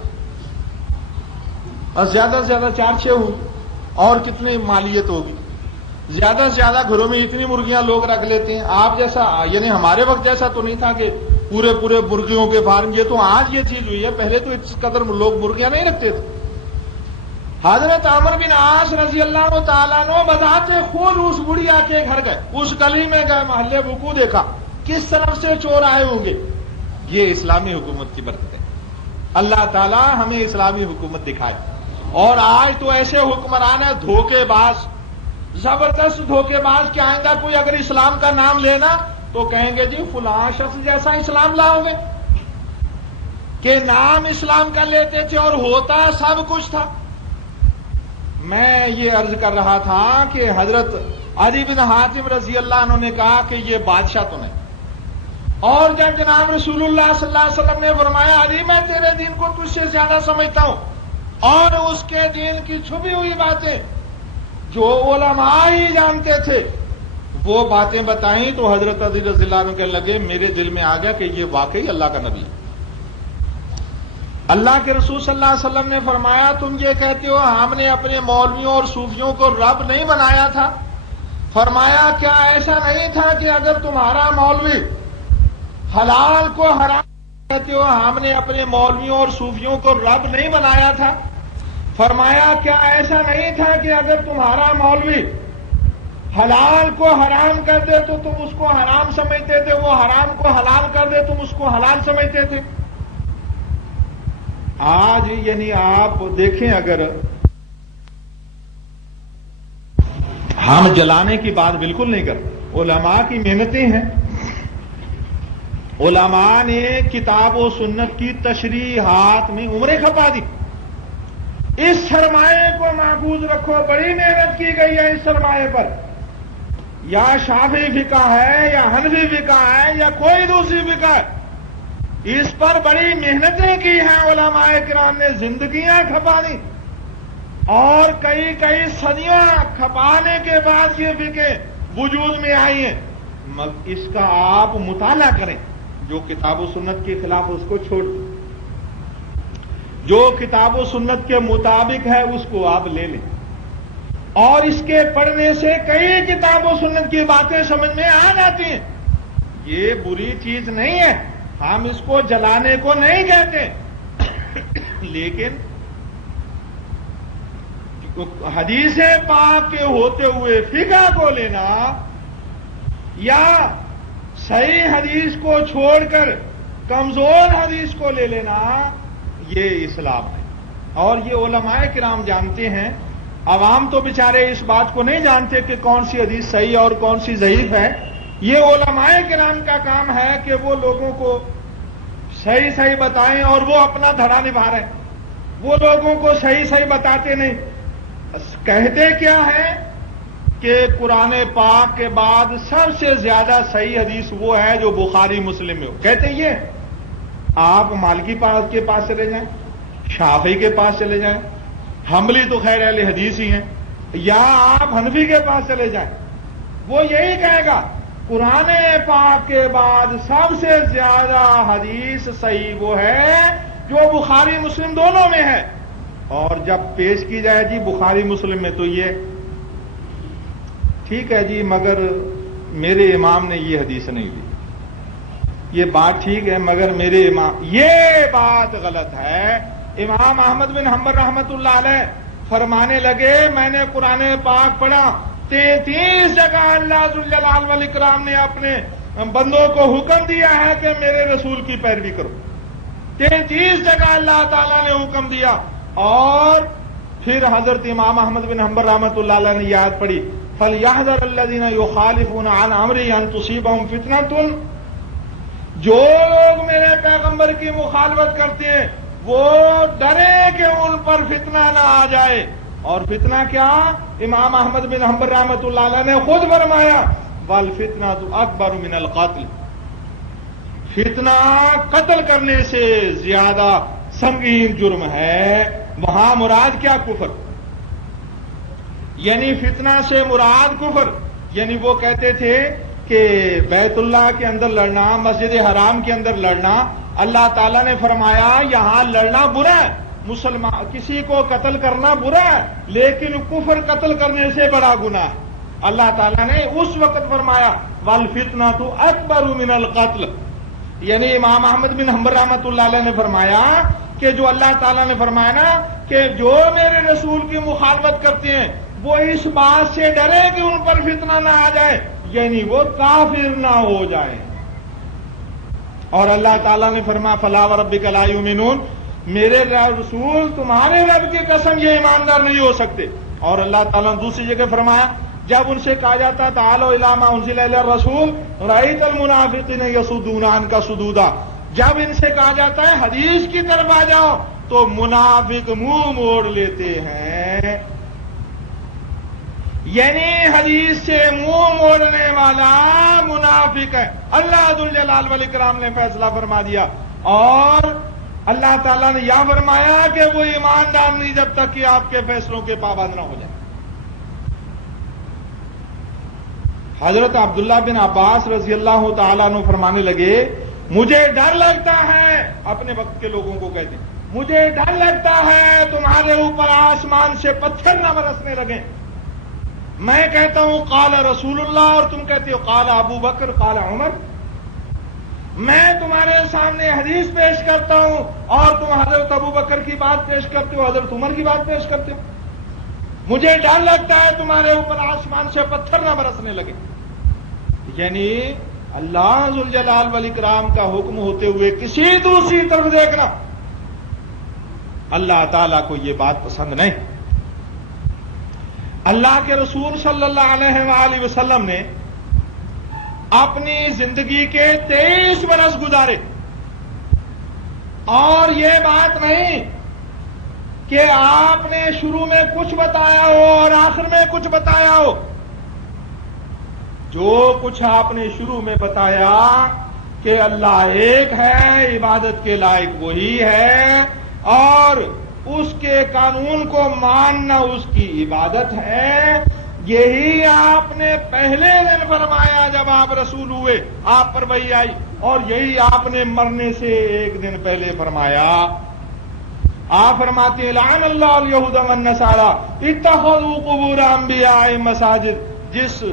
اور زیادہ سے زیادہ 4-6 ہوئی. اور کتنی مالیت ہوگی؟ زیادہ سے زیادہ گھروں میں اتنی مرغیاں لوگ رکھ لیتے ہیں. آپ جیسا یعنی ہمارے وقت جیسا تو نہیں تھا کہ پورے مرغیوں کے فارم. یہ تو آج یہ چیز ہوئی ہے. پہلے تو اس قدر لوگ مرغیاں نہیں رکھتے تھے. حضرت عمرو بن عاص رضی اللہ تعالیٰ عنہ بذات خود اس بڑھیا کے گھر گئے. اس گلی میں گئے, محلے وقوع دیکھا کس طرف سے چور آئے ہوں گے. یہ اسلامی حکومت کی برکت ہے. اللہ تعالیٰ ہمیں اسلامی حکومت دکھائے. اور آج تو ایسے حکمران ہیں دھوکے باز, زبردست دھوکے باز کہ آئندہ کوئی اگر اسلام کا نام لینا تو کہیں گے جی فلاں شخص جیسا اسلام لاؤ گے. کہ نام اسلام کا لیتے تھے اور ہوتا سب کچھ تھا. میں یہ عرض کر رہا تھا کہ حضرت عدی بن حاتم رضی اللہ عنہ نے کہا کہ یہ بادشاہ تو نہیں. اور جب جناب رسول اللہ صلی اللہ علیہ وسلم نے فرمایا علی میں تیرے دین کو تجھ سے زیادہ سمجھتا ہوں, اور اس کے دین کی چھپی ہوئی باتیں جو علماء ہی جانتے تھے وہ باتیں بتائیں, تو حضرت علی رضی اللہ عنہ کہنے لگے میرے دل میں آ گیا کہ یہ واقعی اللہ کا نبی ہے. اللہ کے رسول صلی اللہ علیہ وسلم نے فرمایا تم یہ کہتے ہو ہم نے اپنے مولویوں اور صوفیوں کو رب نہیں بنایا تھا. فرمایا کیا ایسا نہیں تھا کہ اگر تمہارا مولوی حلال کو حرام کہتے ہو ہم نے اپنے مولویوں اور صوفیوں کو رب نہیں بنایا تھا. فرمایا کیا ایسا نہیں تھا کہ اگر تمہارا مولوی حلال کو حرام کر دے تو تم اس کو حرام سمجھتے تھے, وہ حرام کو حلال کر دے تم اس کو حلال سمجھتے تھے. آج یعنی آپ دیکھیں اگر ہم جلانے کی بات بالکل نہیں کرتے. علماء کی محنتیں ہیں. علماء نے کتاب و سنت کی تشریحات میں عمریں کھپا دی. اس سرمایے کو محفوظ رکھو. بڑی محنت کی گئی ہے اس سرمایے پر. یا شافعی فقہ ہے یا حنفی فقہ ہے یا کوئی دوسری فقہ ہے, اس پر بڑی محنتیں کی ہیں علماء کرام نے. زندگیاں کھپا دی اور کئی صدیاں کھپانے کے بعد یہ فقہ وجود میں آئی ہیں. اس کا آپ مطالعہ کریں. جو کتاب و سنت کے خلاف اس کو چھوڑ دیں, جو کتاب و سنت کے مطابق ہے اس کو آپ لے لیں. اور اس کے پڑھنے سے کئی کتاب و سنت کی باتیں سمجھ میں آ جاتی ہیں. یہ بری چیز نہیں ہے, ہم اس کو جلانے کو نہیں کہتے. لیکن حدیث پاک کے ہوتے ہوئے فقہ کو لینا یا صحیح حدیث کو چھوڑ کر کمزور حدیث کو لے لینا یہ اسلام ہے. اور یہ علماء کرام جانتے ہیں. عوام تو بیچارے اس بات کو نہیں جانتے کہ کون سی حدیث صحیح اور کون سی ضعیف ہے. یہ علماء کرام کا کام ہے کہ وہ لوگوں کو صحیح بتائیں اور وہ اپنا دھڑا نبھا رہے ہیں. وہ لوگوں کو صحیح بتاتے نہیں. کہتے کیا ہے کہ قرآن پاک کے بعد سب سے زیادہ صحیح حدیث وہ ہے جو بخاری مسلم میں ہو. کہتے یہ آپ مالکی کے پاس چلے جائیں, شافعی کے پاس چلے جائیں, حنبلی تو خیر اہل حدیث ہی ہیں, یا آپ حنفی کے پاس چلے جائیں, وہ یہی کہے گا قرآن پاک کے بعد سب سے زیادہ حدیث صحیح وہ ہے جو بخاری مسلم دونوں میں ہے. اور جب پیش کی جائے جی بخاری مسلم میں تو یہ ٹھیک ہے جی مگر میرے امام نے یہ حدیث نہیں دی. یہ بات ٹھیک ہے مگر میرے امام, یہ بات غلط ہے. امام احمد بن حنبل رحمت اللہ علیہ فرمانے لگے میں نے قرآن پاک پڑھا 33 جگہ اللہ ذوالجلال والاکرام نے اپنے بندوں کو حکم دیا ہے کہ میرے رسول کی پیروی کرو. 33 جگہ اللہ تعالیٰ نے حکم دیا. اور پھر حضرت امام احمد بن حنبل رحمت اللہ علیہ نے یاد پڑھی فَلْيَحْذَرِ الَّذِينَ يُخَالِفُونَ عَنْ أَمْرِهِ أَنْ تُصِيبَهُمْ فِتْنَةٌ. جو لوگ میرے پیغمبر کی مخالفت کرتے ہیں وہ ڈرے کہ ان پر فتنہ نہ آ جائے. اور فتنہ کیا؟ امام احمد بن حنبل رحمۃ اللہ علیہ نے خود فرمایا والفتنہ اکبر من القتل، فتنہ قتل کرنے سے زیادہ سنگین جرم ہے. وہاں مراد کیا؟ کفر. یعنی فتنہ سے مراد کفر. یعنی وہ کہتے تھے کہ بیت اللہ کے اندر لڑنا، مسجد حرام کے اندر لڑنا، اللہ تعالیٰ نے فرمایا یہاں لڑنا برا ہے، مسلمان کسی کو قتل کرنا برا ہے، لیکن کفر قتل کرنے سے بڑا گناہ ہے. اللہ تعالیٰ نے اس وقت فرمایا والفتنۃ اکبر من القتل. یعنی امام احمد بن حنبل رحمۃ اللہ علیہ نے فرمایا کہ جو اللہ تعالیٰ نے فرمایا نا کہ جو میرے رسول کی مخالفت کرتے ہیں وہ اس بات سے ڈرے کہ ان پر فتنہ نہ آ جائے، یعنی وہ کافر نہ ہو جائیں. اور اللہ تعالیٰ نے فرمایا فلا وربک لا یؤمنون، میرے رسول تمہارے رب کی قسم یہ ایماندار نہیں ہو سکتے. اور اللہ تعالیٰ نے دوسری جگہ فرمایا جب ان سے کہا جاتا تعالوا الی ما انزل الی الرسول رأیت المنافقین یصدون عنک صدودا، جب ان سے کہا جاتا ہے حدیث کی طرف آ جاؤ تو منافق منہ موڑ لیتے ہیں. یعنی حدیث سے منہ موڑنے والا منافق ہے. اللہ ذوالجلال والاکرام نے فیصلہ فرما دیا. اور اللہ تعالیٰ نے یہ فرمایا کہ وہ ایماندار نہیں جب تک کہ آپ کے فیصلوں کے پابند نہ ہو جائے. حضرت عبداللہ بن عباس رضی اللہ تعالیٰ عنہ فرمانے لگے مجھے ڈر لگتا ہے، اپنے وقت کے لوگوں کو کہتے ہیں مجھے ڈر لگتا ہے تمہارے اوپر آسمان سے پتھر نہ برسنے لگیں. میں کہتا ہوں قال رسول اللہ اور تم کہتے ہو قال ابو بکر قال عمر. میں تمہارے سامنے حدیث پیش کرتا ہوں اور تم حضرت ابو بکر کی بات پیش کرتے ہو، حضرت عمر کی بات پیش کرتے ہو. مجھے ڈر لگتا ہے تمہارے اوپر آسمان سے پتھر نہ برسنے لگے. یعنی اللہ ذوالجلال والاکرام کا حکم ہوتے ہوئے کسی دوسری طرف دیکھنا اللہ تعالیٰ کو یہ بات پسند نہیں. اللہ کے رسول صلی اللہ علیہ وآلہ وسلم نے اپنی زندگی کے 23 برس گزارے اور یہ بات نہیں کہ آپ نے شروع میں کچھ بتایا ہو اور آخر میں کچھ بتایا ہو. جو کچھ آپ نے شروع میں بتایا کہ اللہ ایک ہے، عبادت کے لائق وہی ہے اور اس کے قانون کو ماننا اس کی عبادت ہے، یہی آپ نے پہلے دن فرمایا جب آپ رسول ہوئے، آپ پر وحی آئی، اور یہی آپ نے مرنے سے ایک دن پہلے فرمایا. آپ فرماتے ہیں لعن اللہ الیہود والنصارى اتخذوا قبور انبیاء مساجد. جس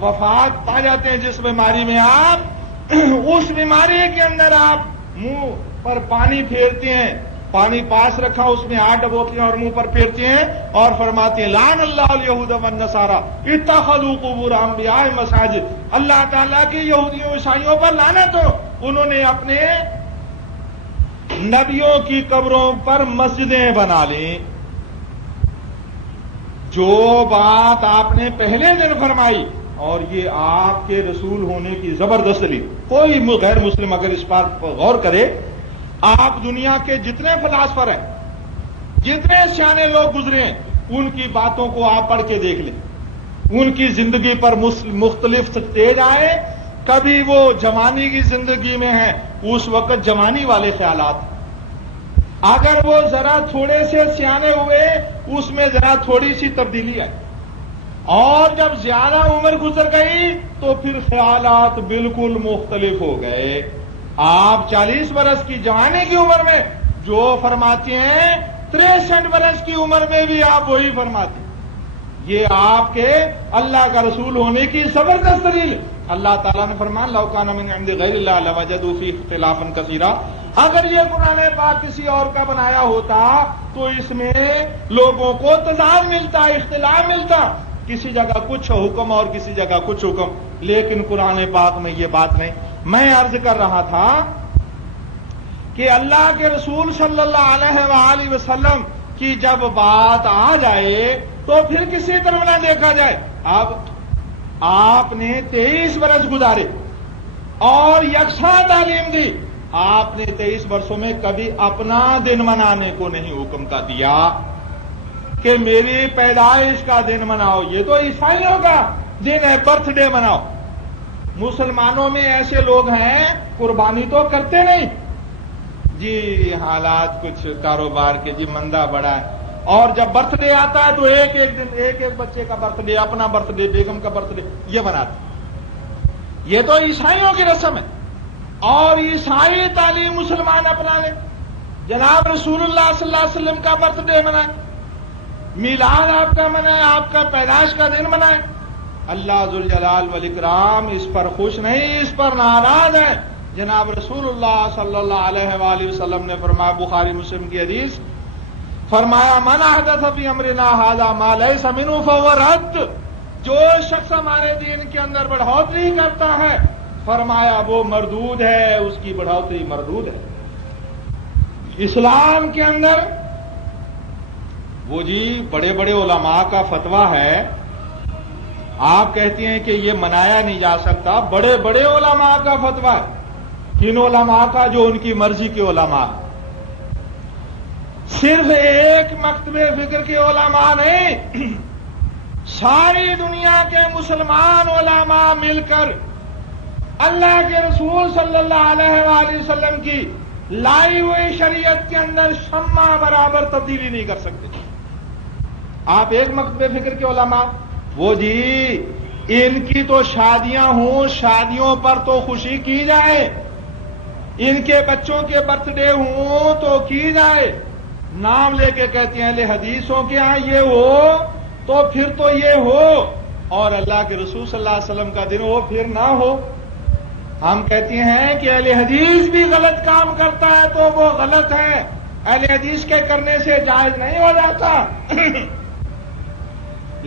وفات پا جاتے ہیں جس بیماری میں آپ، اس بیماری کے اندر آپ منہ پر پانی پھیرتے ہیں، پانی پاس رکھا اس میں 8 ڈبوتے ہیں اور منہ پر پھیرتے ہیں اور فرماتے ہیں لعن اللہ الیہود والنصارى اتخذوا قبور انبیاء مساجد. اللہ تعالیٰ کی یہودیوں عیسائیوں پر لعنت ہو، انہوں نے اپنے نبیوں کی قبروں پر مسجدیں بنا لی. جو بات آپ نے پہلے دن فرمائی اور یہ آپ کے رسول ہونے کی زبردست دلیل. کوئی غیر مسلم اگر اس بات پر غور کرے، آپ دنیا کے جتنے فلاسفر ہیں، جتنے سیانے لوگ گزرے ہیں، ان کی باتوں کو آپ پڑھ کے دیکھ لیں. ان کی زندگی پر مختلف سٹیج آئے. کبھی وہ جوانی کی زندگی میں ہیں، اس وقت جوانی والے خیالات. اگر وہ ذرا تھوڑے سے سیانے ہوئے، اس میں ذرا تھوڑی سی تبدیلی آئی، اور جب زیادہ عمر گزر گئی تو پھر خیالات بالکل مختلف ہو گئے. آپ 40 برس کی جوانی کی عمر میں جو فرماتے ہیں 63 برس کی عمر میں بھی آپ وہی فرماتے ہیں. یہ آپ کے اللہ کا رسول ہونے کی زبردست دلیل. اللہ تعالیٰ نے فرمایا لو کان من عند غیر اللہ لوجدوا فیہ اختلافا کثیرا. اگر یہ قرآن پاک کسی اور کا بنایا ہوتا تو اس میں لوگوں کو تضاد ملتا، اختلاف ملتا، کسی جگہ کچھ حکم اور کسی جگہ کچھ حکم، لیکن قرآن پاک میں یہ بات نہیں. میں عرض کر رہا تھا کہ اللہ کے رسول صلی اللہ علیہ وآلہ وسلم کی جب بات آ جائے تو پھر کسی طرف نہ دیکھا جائے. اب آپ نے 23 برس گزارے اور یکساں تعلیم دی آپ نے 23 برسوں میں کبھی اپنا دن منانے کو نہیں حکم کا دیا کہ میری پیدائش کا دن مناؤ. یہ تو عیسائیوں کا دن ہے، برتھ ڈے مناؤ. مسلمانوں میں ایسے لوگ ہیں قربانی تو کرتے نہیں جی، حالات کچھ کاروبار کے جی مندہ بڑا ہے، اور جب برتھ ڈے آتا ہے تو ایک دن ایک بچے کا برتھ ڈے، اپنا برتھ ڈے، بیگم کا برتھ ڈے یہ مناتے. یہ تو عیسائیوں کی رسم ہے، اور عیسائی تعلیم مسلمان اپنا لیں. جناب رسول اللہ صلی اللہ علیہ وسلم کا برتھ ڈے منائیں، میلاد آپ کا منائیں، آپ کا پیدائش کا دن منائیں. اللہ ذوالجلال والاکرام اس پر خوش نہیں، اس پر ناراض ہے. جناب رسول اللہ صلی اللہ علیہ وآلہ وسلم نے فرمایا، بخاری مسلم کی حدیث، فرمایا من احدث فی امرنا ھذا ما لیس منہ فہو رد. جو شخص ہمارے دین کے اندر بڑھوتری کرتا ہے، فرمایا وہ مردود ہے، اس کی بڑھوتری مردود ہے. اسلام کے اندر وہ جی بڑے بڑے علماء کا فتویٰ ہے، آپ کہتی ہیں کہ یہ منایا نہیں جا سکتا. بڑے بڑے علماء کا فتویٰ ہے. کن علماء کا؟ جو ان کی مرضی کے علماء. صرف ایک مکتب فکر کے علماء نہیں، ساری دنیا کے مسلمان علماء مل کر اللہ کے رسول صلی اللہ علیہ وآلہ وسلم کی لائی ہوئی شریعت کے اندر شمع برابر تبدیلی نہیں کر سکتے. آپ ایک مکتب فکر کے علماء، وہ جی ان کی تو شادیاں ہوں، شادیوں پر تو خوشی کی جائے، ان کے بچوں کے برتھ ڈے ہوں تو کی جائے. نام لے کے کہتے ہیں لے حدیثوں کے ہاں یہ ہو تو پھر تو یہ ہو، اور اللہ کے رسول صلی اللہ علیہ وسلم کا دن ہو پھر نہ ہو. ہم کہتے ہیں کہ اہل حدیث بھی غلط کام کرتا ہے تو وہ غلط ہے، اہل حدیث کے کرنے سے جائز نہیں ہو جاتا.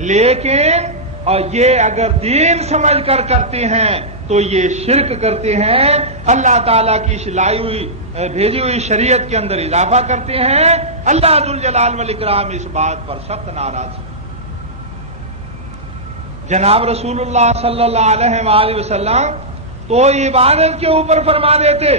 لیکن اور یہ اگر دین سمجھ کر کرتے ہیں تو یہ شرک کرتے ہیں، اللہ تعالیٰ کی لائی ہوئی بھیجی ہوئی شریعت کے اندر اضافہ کرتے ہیں. اللہ ذوالجلال والاکرام اس بات پر سخت ناراض ہے. جناب رسول اللہ صلی اللہ علیہ وآلہ وسلم تو عبادت کے اوپر فرما دیتے،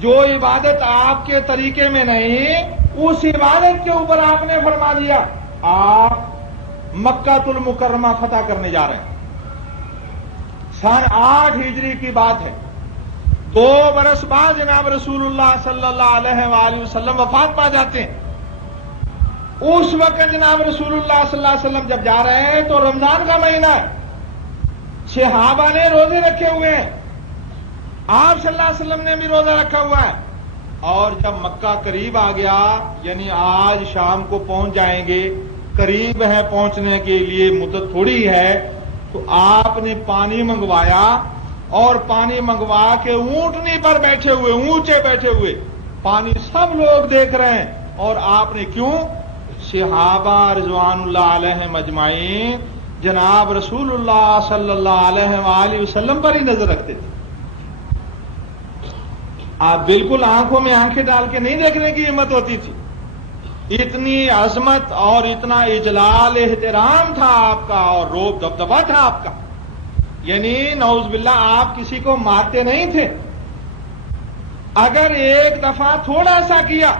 جو عبادت آپ کے طریقے میں نہیں اس عبادت کے اوپر آپ نے فرما دیا. آپ مکہ المکرمہ فتح کرنے جا رہے ہیں، سن 8 ہجری کی بات ہے. 2 برس بعد جناب رسول اللہ صلی اللہ علیہ وآلہ وسلم وفات پا جاتے ہیں. اس وقت جناب رسول اللہ صلی اللہ علیہ وسلم جب جا رہے ہیں تو رمضان کا مہینہ ہے، صحابہ نے روزے رکھے ہوئے ہیں، آپ صلی اللہ علیہ وسلم نے بھی روزہ رکھا ہوا ہے. اور جب مکہ قریب آ گیا، یعنی آج شام کو پہنچ جائیں گے، قریب ہے پہنچنے کے لیے، مدت تھوڑی ہے، تو آپ نے پانی منگوایا، اور پانی منگوا کے اونٹنی پر بیٹھے ہوئے، اونچے بیٹھے ہوئے، پانی سب لوگ دیکھ رہے ہیں. اور آپ نے کیوں؟ صحابہ رضوان اللہ علیہ مجمعین جناب رسول اللہ صلی اللہ علیہ وآلہ وسلم پر ہی نظر رکھتے تھے. آپ بالکل آنکھوں میں آنکھیں ڈال کے نہیں دیکھنے کی ہمت ہوتی تھی. اتنی عظمت اور اتنا اجلال احترام تھا آپ کا، اور روب دبدبا تھا آپ کا. یعنی نعوذ باللہ آپ کسی کو مارتے نہیں تھے. اگر ایک دفعہ تھوڑا سا کیا،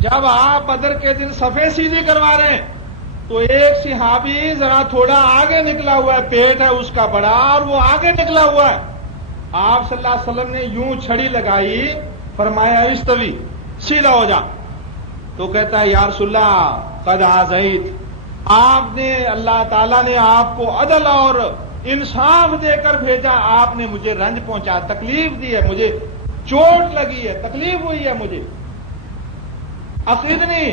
جب آپ بدر کے دن صفیں سیدھی کروا رہے ہیں تو ایک صحابی ذرا تھوڑا آگے نکلا ہوا ہے، پیٹ ہے اس کا بڑا اور وہ آگے نکلا ہوا ہے. آپ صلی اللہ علیہ وسلم نے یوں چھڑی لگائی، فرمایا استوی، سیدھا ہو جا. تو کہتا ہے یا رسول اللہ قد عزیت، آپ نے اللہ تعالیٰ نے آپ کو عدل اور انصاف دے کر بھیجا، آپ نے مجھے رنج پہنچا، تکلیف دی ہے، مجھے چوٹ لگی ہے، تکلیف ہوئی ہے مجھے. عقیدنی،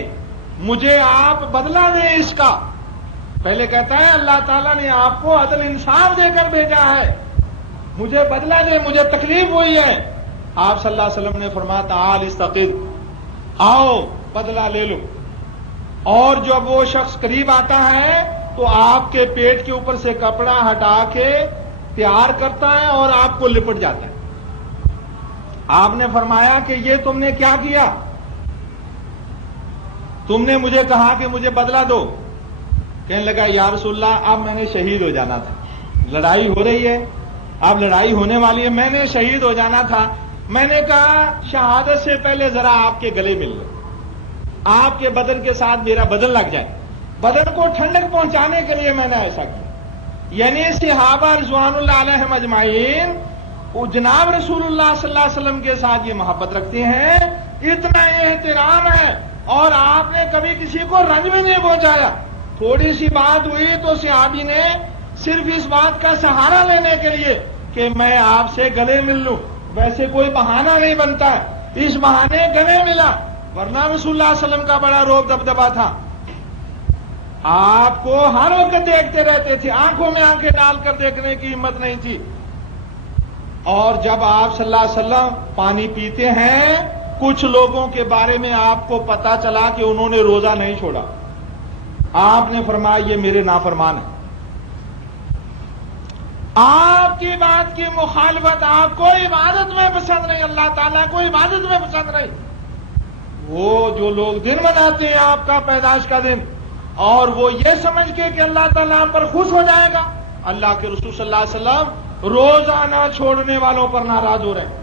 مجھے آپ بدلہ دیں اس کا. پہلے کہتا ہے اللہ تعالیٰ نے آپ کو عدل انصاف دے کر بھیجا ہے، مجھے بدلہ دے، مجھے تکلیف ہوئی ہے. آپ صلی اللہ علیہ وسلم نے فرمایا تعال استقد، آؤ بدلہ لے لو. اور جب وہ شخص قریب آتا ہے تو آپ کے پیٹ کے اوپر سے کپڑا ہٹا کے پیار کرتا ہے اور آپ کو لپٹ جاتا ہے. آپ نے فرمایا کہ یہ تم نے کیا کیا؟ تم نے مجھے کہا کہ مجھے بدلہ دو. کہنے لگا یا رسول اللہ اب میں نے شہید ہو جانا تھا، لڑائی ہو رہی ہے، اب لڑائی ہونے والی ہے، میں نے شہید ہو جانا تھا، میں نے کہا شہادت سے پہلے ذرا آپ کے گلے مل لو، آپ کے بدن کے ساتھ میرا بدن لگ جائے، بدن کو ٹھنڈک پہنچانے کے لیے میں نے ایسا کیا۔ یعنی صحابہ رضوان اللہ علیہم اجمعین وہ جناب رسول اللہ صلی اللہ علیہ وسلم کے ساتھ یہ محبت رکھتے ہیں، اتنا احترام ہے، اور آپ نے کبھی کسی کو رنج بھی نہیں پہنچایا۔ تھوڑی سی بات ہوئی تو صحابی نے صرف اس بات کا سہارا لینے کے لیے کہ میں آپ سے گلے مل لوں، ویسے کوئی بہانہ نہیں بنتا ہے، اس بہانے گلے ملا، ورنہ رسول اللہ صلی اللہ علیہ وسلم کا بڑا روب دبدبا تھا، آپ کو ہر وقت دیکھتے رہتے تھے، آنکھوں میں آنکھیں ڈال کر دیکھنے کی ہمت نہیں تھی۔ اور جب آپ صلی اللہ علیہ وسلم پانی پیتے ہیں، کچھ لوگوں کے بارے میں آپ کو پتا چلا کہ انہوں نے روزہ نہیں چھوڑا، آپ نے فرمایا یہ میرے نافرمان ہیں۔ آپ کی بات کی مخالفت آپ کو عبادت میں پسند نہیں، اللہ تعالیٰ کو عبادت میں پسند نہیں۔ وہ جو لوگ دن مناتے ہیں آپ کا پیدائش کا دن، اور وہ یہ سمجھ کے کہ اللہ تعالیٰ پر خوش ہو جائے گا، اللہ کے رسول صلی اللہ علیہ وسلم روزہ نہ چھوڑنے والوں پر ناراض ہو رہے ہیں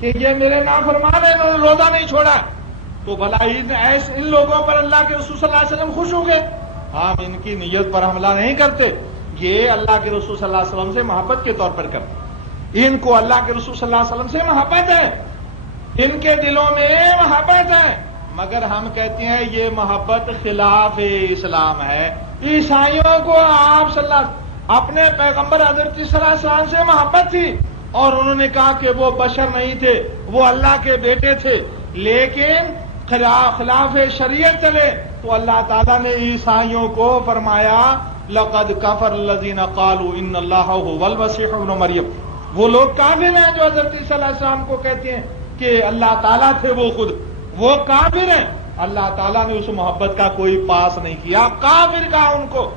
کہ یہ میرے نافرمان ہیں، انہوں نے روزہ نہیں چھوڑا، تو بھلا ان لوگوں پر اللہ کے رسول صلی اللہ علیہ وسلم خوش ہوں گے؟ ہم ان کی نیت پر حملہ نہیں کرتے، یہ اللہ کے رسول صلی اللہ علیہ وسلم سے محبت کے طور پر کرتے، ان کو اللہ کے رسول صلی اللہ علیہ وسلم سے محبت ہے، ان کے دلوں میں محبت ہے، مگر ہم کہتے ہیں یہ محبت خلاف اسلام ہے۔ عیسائیوں کو آپ صلی اللہ اپنے پیغمبر حضرت صلی اللہ علیہ وسلم سے محبت تھی، اور انہوں نے کہا کہ وہ بشر نہیں تھے، وہ اللہ کے بیٹے تھے، لیکن خلاف شریعت چلے تو اللہ تعالیٰ نے عیسائیوں کو فرمایا لقد کفر الذین قالوا ان اللہ هو المسیح ابن مریم، وہ لوگ کافر ہیں جو حضرت صلی اللہ علیہ وسلم کو کہتے ہیں کہ اللہ تعالیٰ تھے، وہ خود وہ کافر ہیں، اللہ تعالیٰ نے اس محبت کا کوئی پاس نہیں کیا، آپ کافر کہا ان کو۔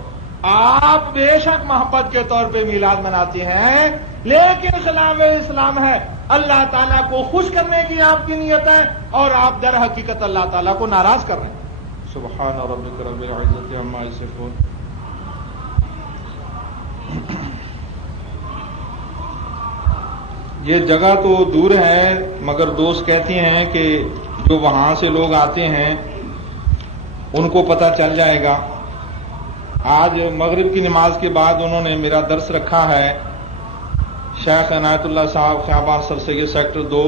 آپ بے شک محبت کے طور پہ میلاد مناتے ہیں، لیکن خلاف اسلام ہے، اللہ تعالیٰ کو خوش کرنے کی آپ کی نیت ہے، اور آپ در حقیقت اللہ تعالیٰ کو ناراض کر رہے ہیں۔ سبحان ربک رب العزت عما یصفون۔ یہ جگہ تو دور ہے، مگر دوست کہتی ہیں کہ جو وہاں سے لوگ آتے ہیں ان کو پتہ چل جائے گا۔ آج مغرب کی نماز کے بعد انہوں نے میرا درس رکھا ہے، شیخ عنایت اللہ صاحب خیابان سر سید سیکٹر 2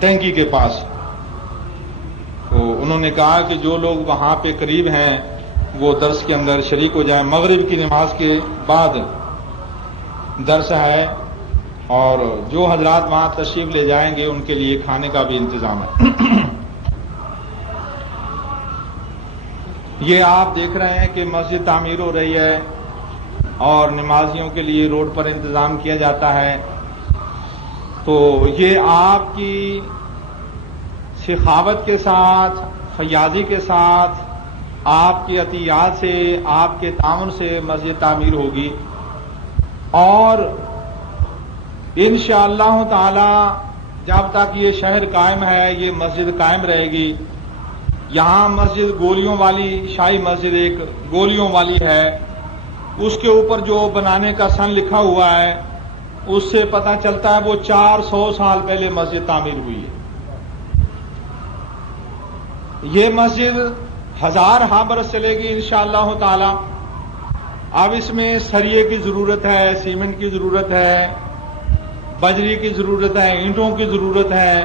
ٹینکی کے پاس، تو انہوں نے کہا کہ جو لوگ وہاں پہ قریب ہیں وہ درس کے اندر شریک ہو جائیں، مغرب کی نماز کے بعد درس ہے، اور جو حضرات وہاں تشریف لے جائیں گے ان کے لیے کھانے کا بھی انتظام ہے۔ یہ آپ دیکھ رہے ہیں کہ مسجد تعمیر ہو رہی ہے اور نمازیوں کے لیے روڈ پر انتظام کیا جاتا ہے، تو یہ آپ کی سخاوت کے ساتھ، فیاضی کے ساتھ، آپ کی عطیات سے، آپ کے تعاون سے مسجد تعمیر ہوگی، اور انشاءاللہ تعالی جب تک یہ شہر قائم ہے یہ مسجد قائم رہے گی۔ یہاں مسجد گولیوں والی، شاہی مسجد ایک گولیوں والی ہے، اس کے اوپر جو بنانے کا سن لکھا ہوا ہے اس سے پتہ چلتا ہے وہ 400 سال پہلے مسجد تعمیر ہوئی ہے۔ یہ مسجد 1000 برس چلے گی انشاءاللہ تعالی۔ اب اس میں سریے کی ضرورت ہے، سیمنٹ کی ضرورت ہے، بجری کی ضرورت ہے، اینٹوں کی ضرورت ہے،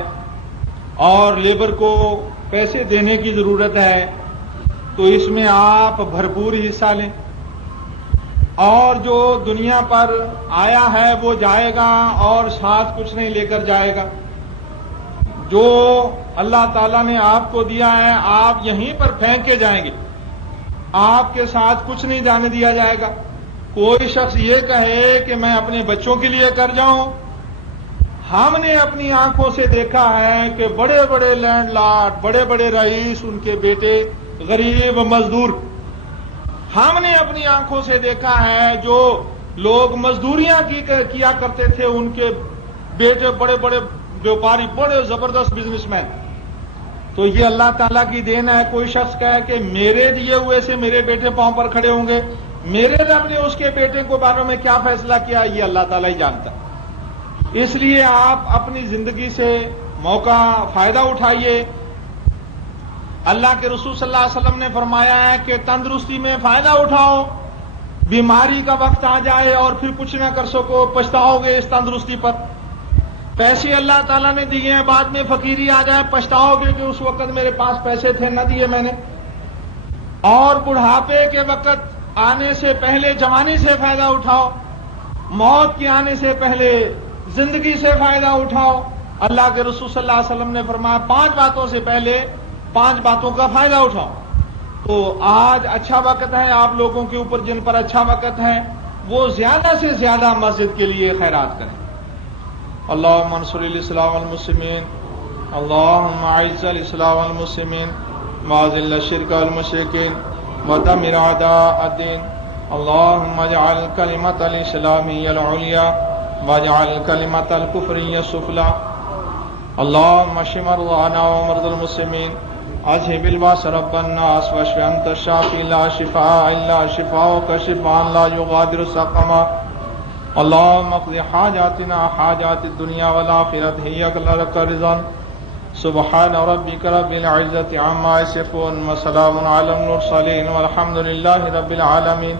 اور لیبر کو پیسے دینے کی ضرورت ہے، تو اس میں آپ بھرپور حصہ لیں، اور جو دنیا پر آیا ہے وہ جائے گا اور ساتھ کچھ نہیں لے کر جائے گا۔ جو اللہ تعالیٰ نے آپ کو دیا ہے آپ یہیں پر پھینک کے جائیں گے، آپ کے ساتھ کچھ نہیں جانے دیا جائے گا۔ کوئی شخص یہ کہے کہ میں اپنے بچوں کے لیے کر جاؤں، ہم نے اپنی آنکھوں سے دیکھا ہے کہ بڑے بڑے لینڈ لارڈ، بڑے بڑے رئیس، ان کے بیٹے غریب مزدور، ہم نے اپنی آنکھوں سے دیکھا ہے جو لوگ مزدوریاں کیا کرتے تھے ان کے بیٹے بڑے بڑے بیوپاری، بڑے زبردست بزنس مین۔ تو یہ اللہ تعالیٰ کی دین ہے۔ کوئی شخص کہے کہ میرے دیے ہوئے سے میرے بیٹے پاؤں پر کھڑے ہوں گے، میرے رب نے اس کے بیٹے کو بارے میں کیا فیصلہ کیا یہ اللہ تعالیٰ ہی جانتا ہے۔ اس لیے آپ اپنی زندگی سے موقع فائدہ اٹھائیے۔ اللہ کے رسول صلی اللہ علیہ وسلم نے فرمایا ہے کہ تندرستی میں فائدہ اٹھاؤ، بیماری کا وقت آ جائے اور پھر کچھ نہ کر سکو، پچھتاؤ گے اس تندرستی پر۔ پیسے اللہ تعالیٰ نے دیے ہیں، بعد میں فقیری آ جائے، پچھتاؤ گے کہ اس وقت میرے پاس پیسے تھے، نہ دیے میں نے۔ اور بڑھاپے کے وقت آنے سے پہلے جوانی سے فائدہ اٹھاؤ، موت کے آنے سے پہلے زندگی سے فائدہ اٹھاؤ۔ اللہ کے رسول صلی اللہ علیہ وسلم نے فرمایا 5 باتوں سے پہلے 5 باتوں کا فائدہ اٹھاؤ۔ تو آج اچھا وقت ہے آپ لوگوں کے اوپر، جن پر اچھا وقت ہے وہ زیادہ سے زیادہ مسجد کے لیے خیرات کریں۔ اللہم انصر الاسلام والمسلمین، اللہم اعز الاسلام والمسلمین واذل الشرک والمشرکین ودمر اعداء الدین، اللہم اجعل کلمۃ الاسلام ہی العلیٰ واجعل کلمۃ الکفر ہی السفلی، اللہم اشف مرضانا ومرضى المسلمین، اذهب الباس رب الناس واشف انت الشافی لا شفاء الا شفاؤک شفاء لا یغادر سقما، اللهم اقض حاجاتنا حاجات الدنيا والآخرة هي لك رضا، سبحان ربك رب العزة عما يصفون وسلام على المرسلين والحمد لله رب العالمين۔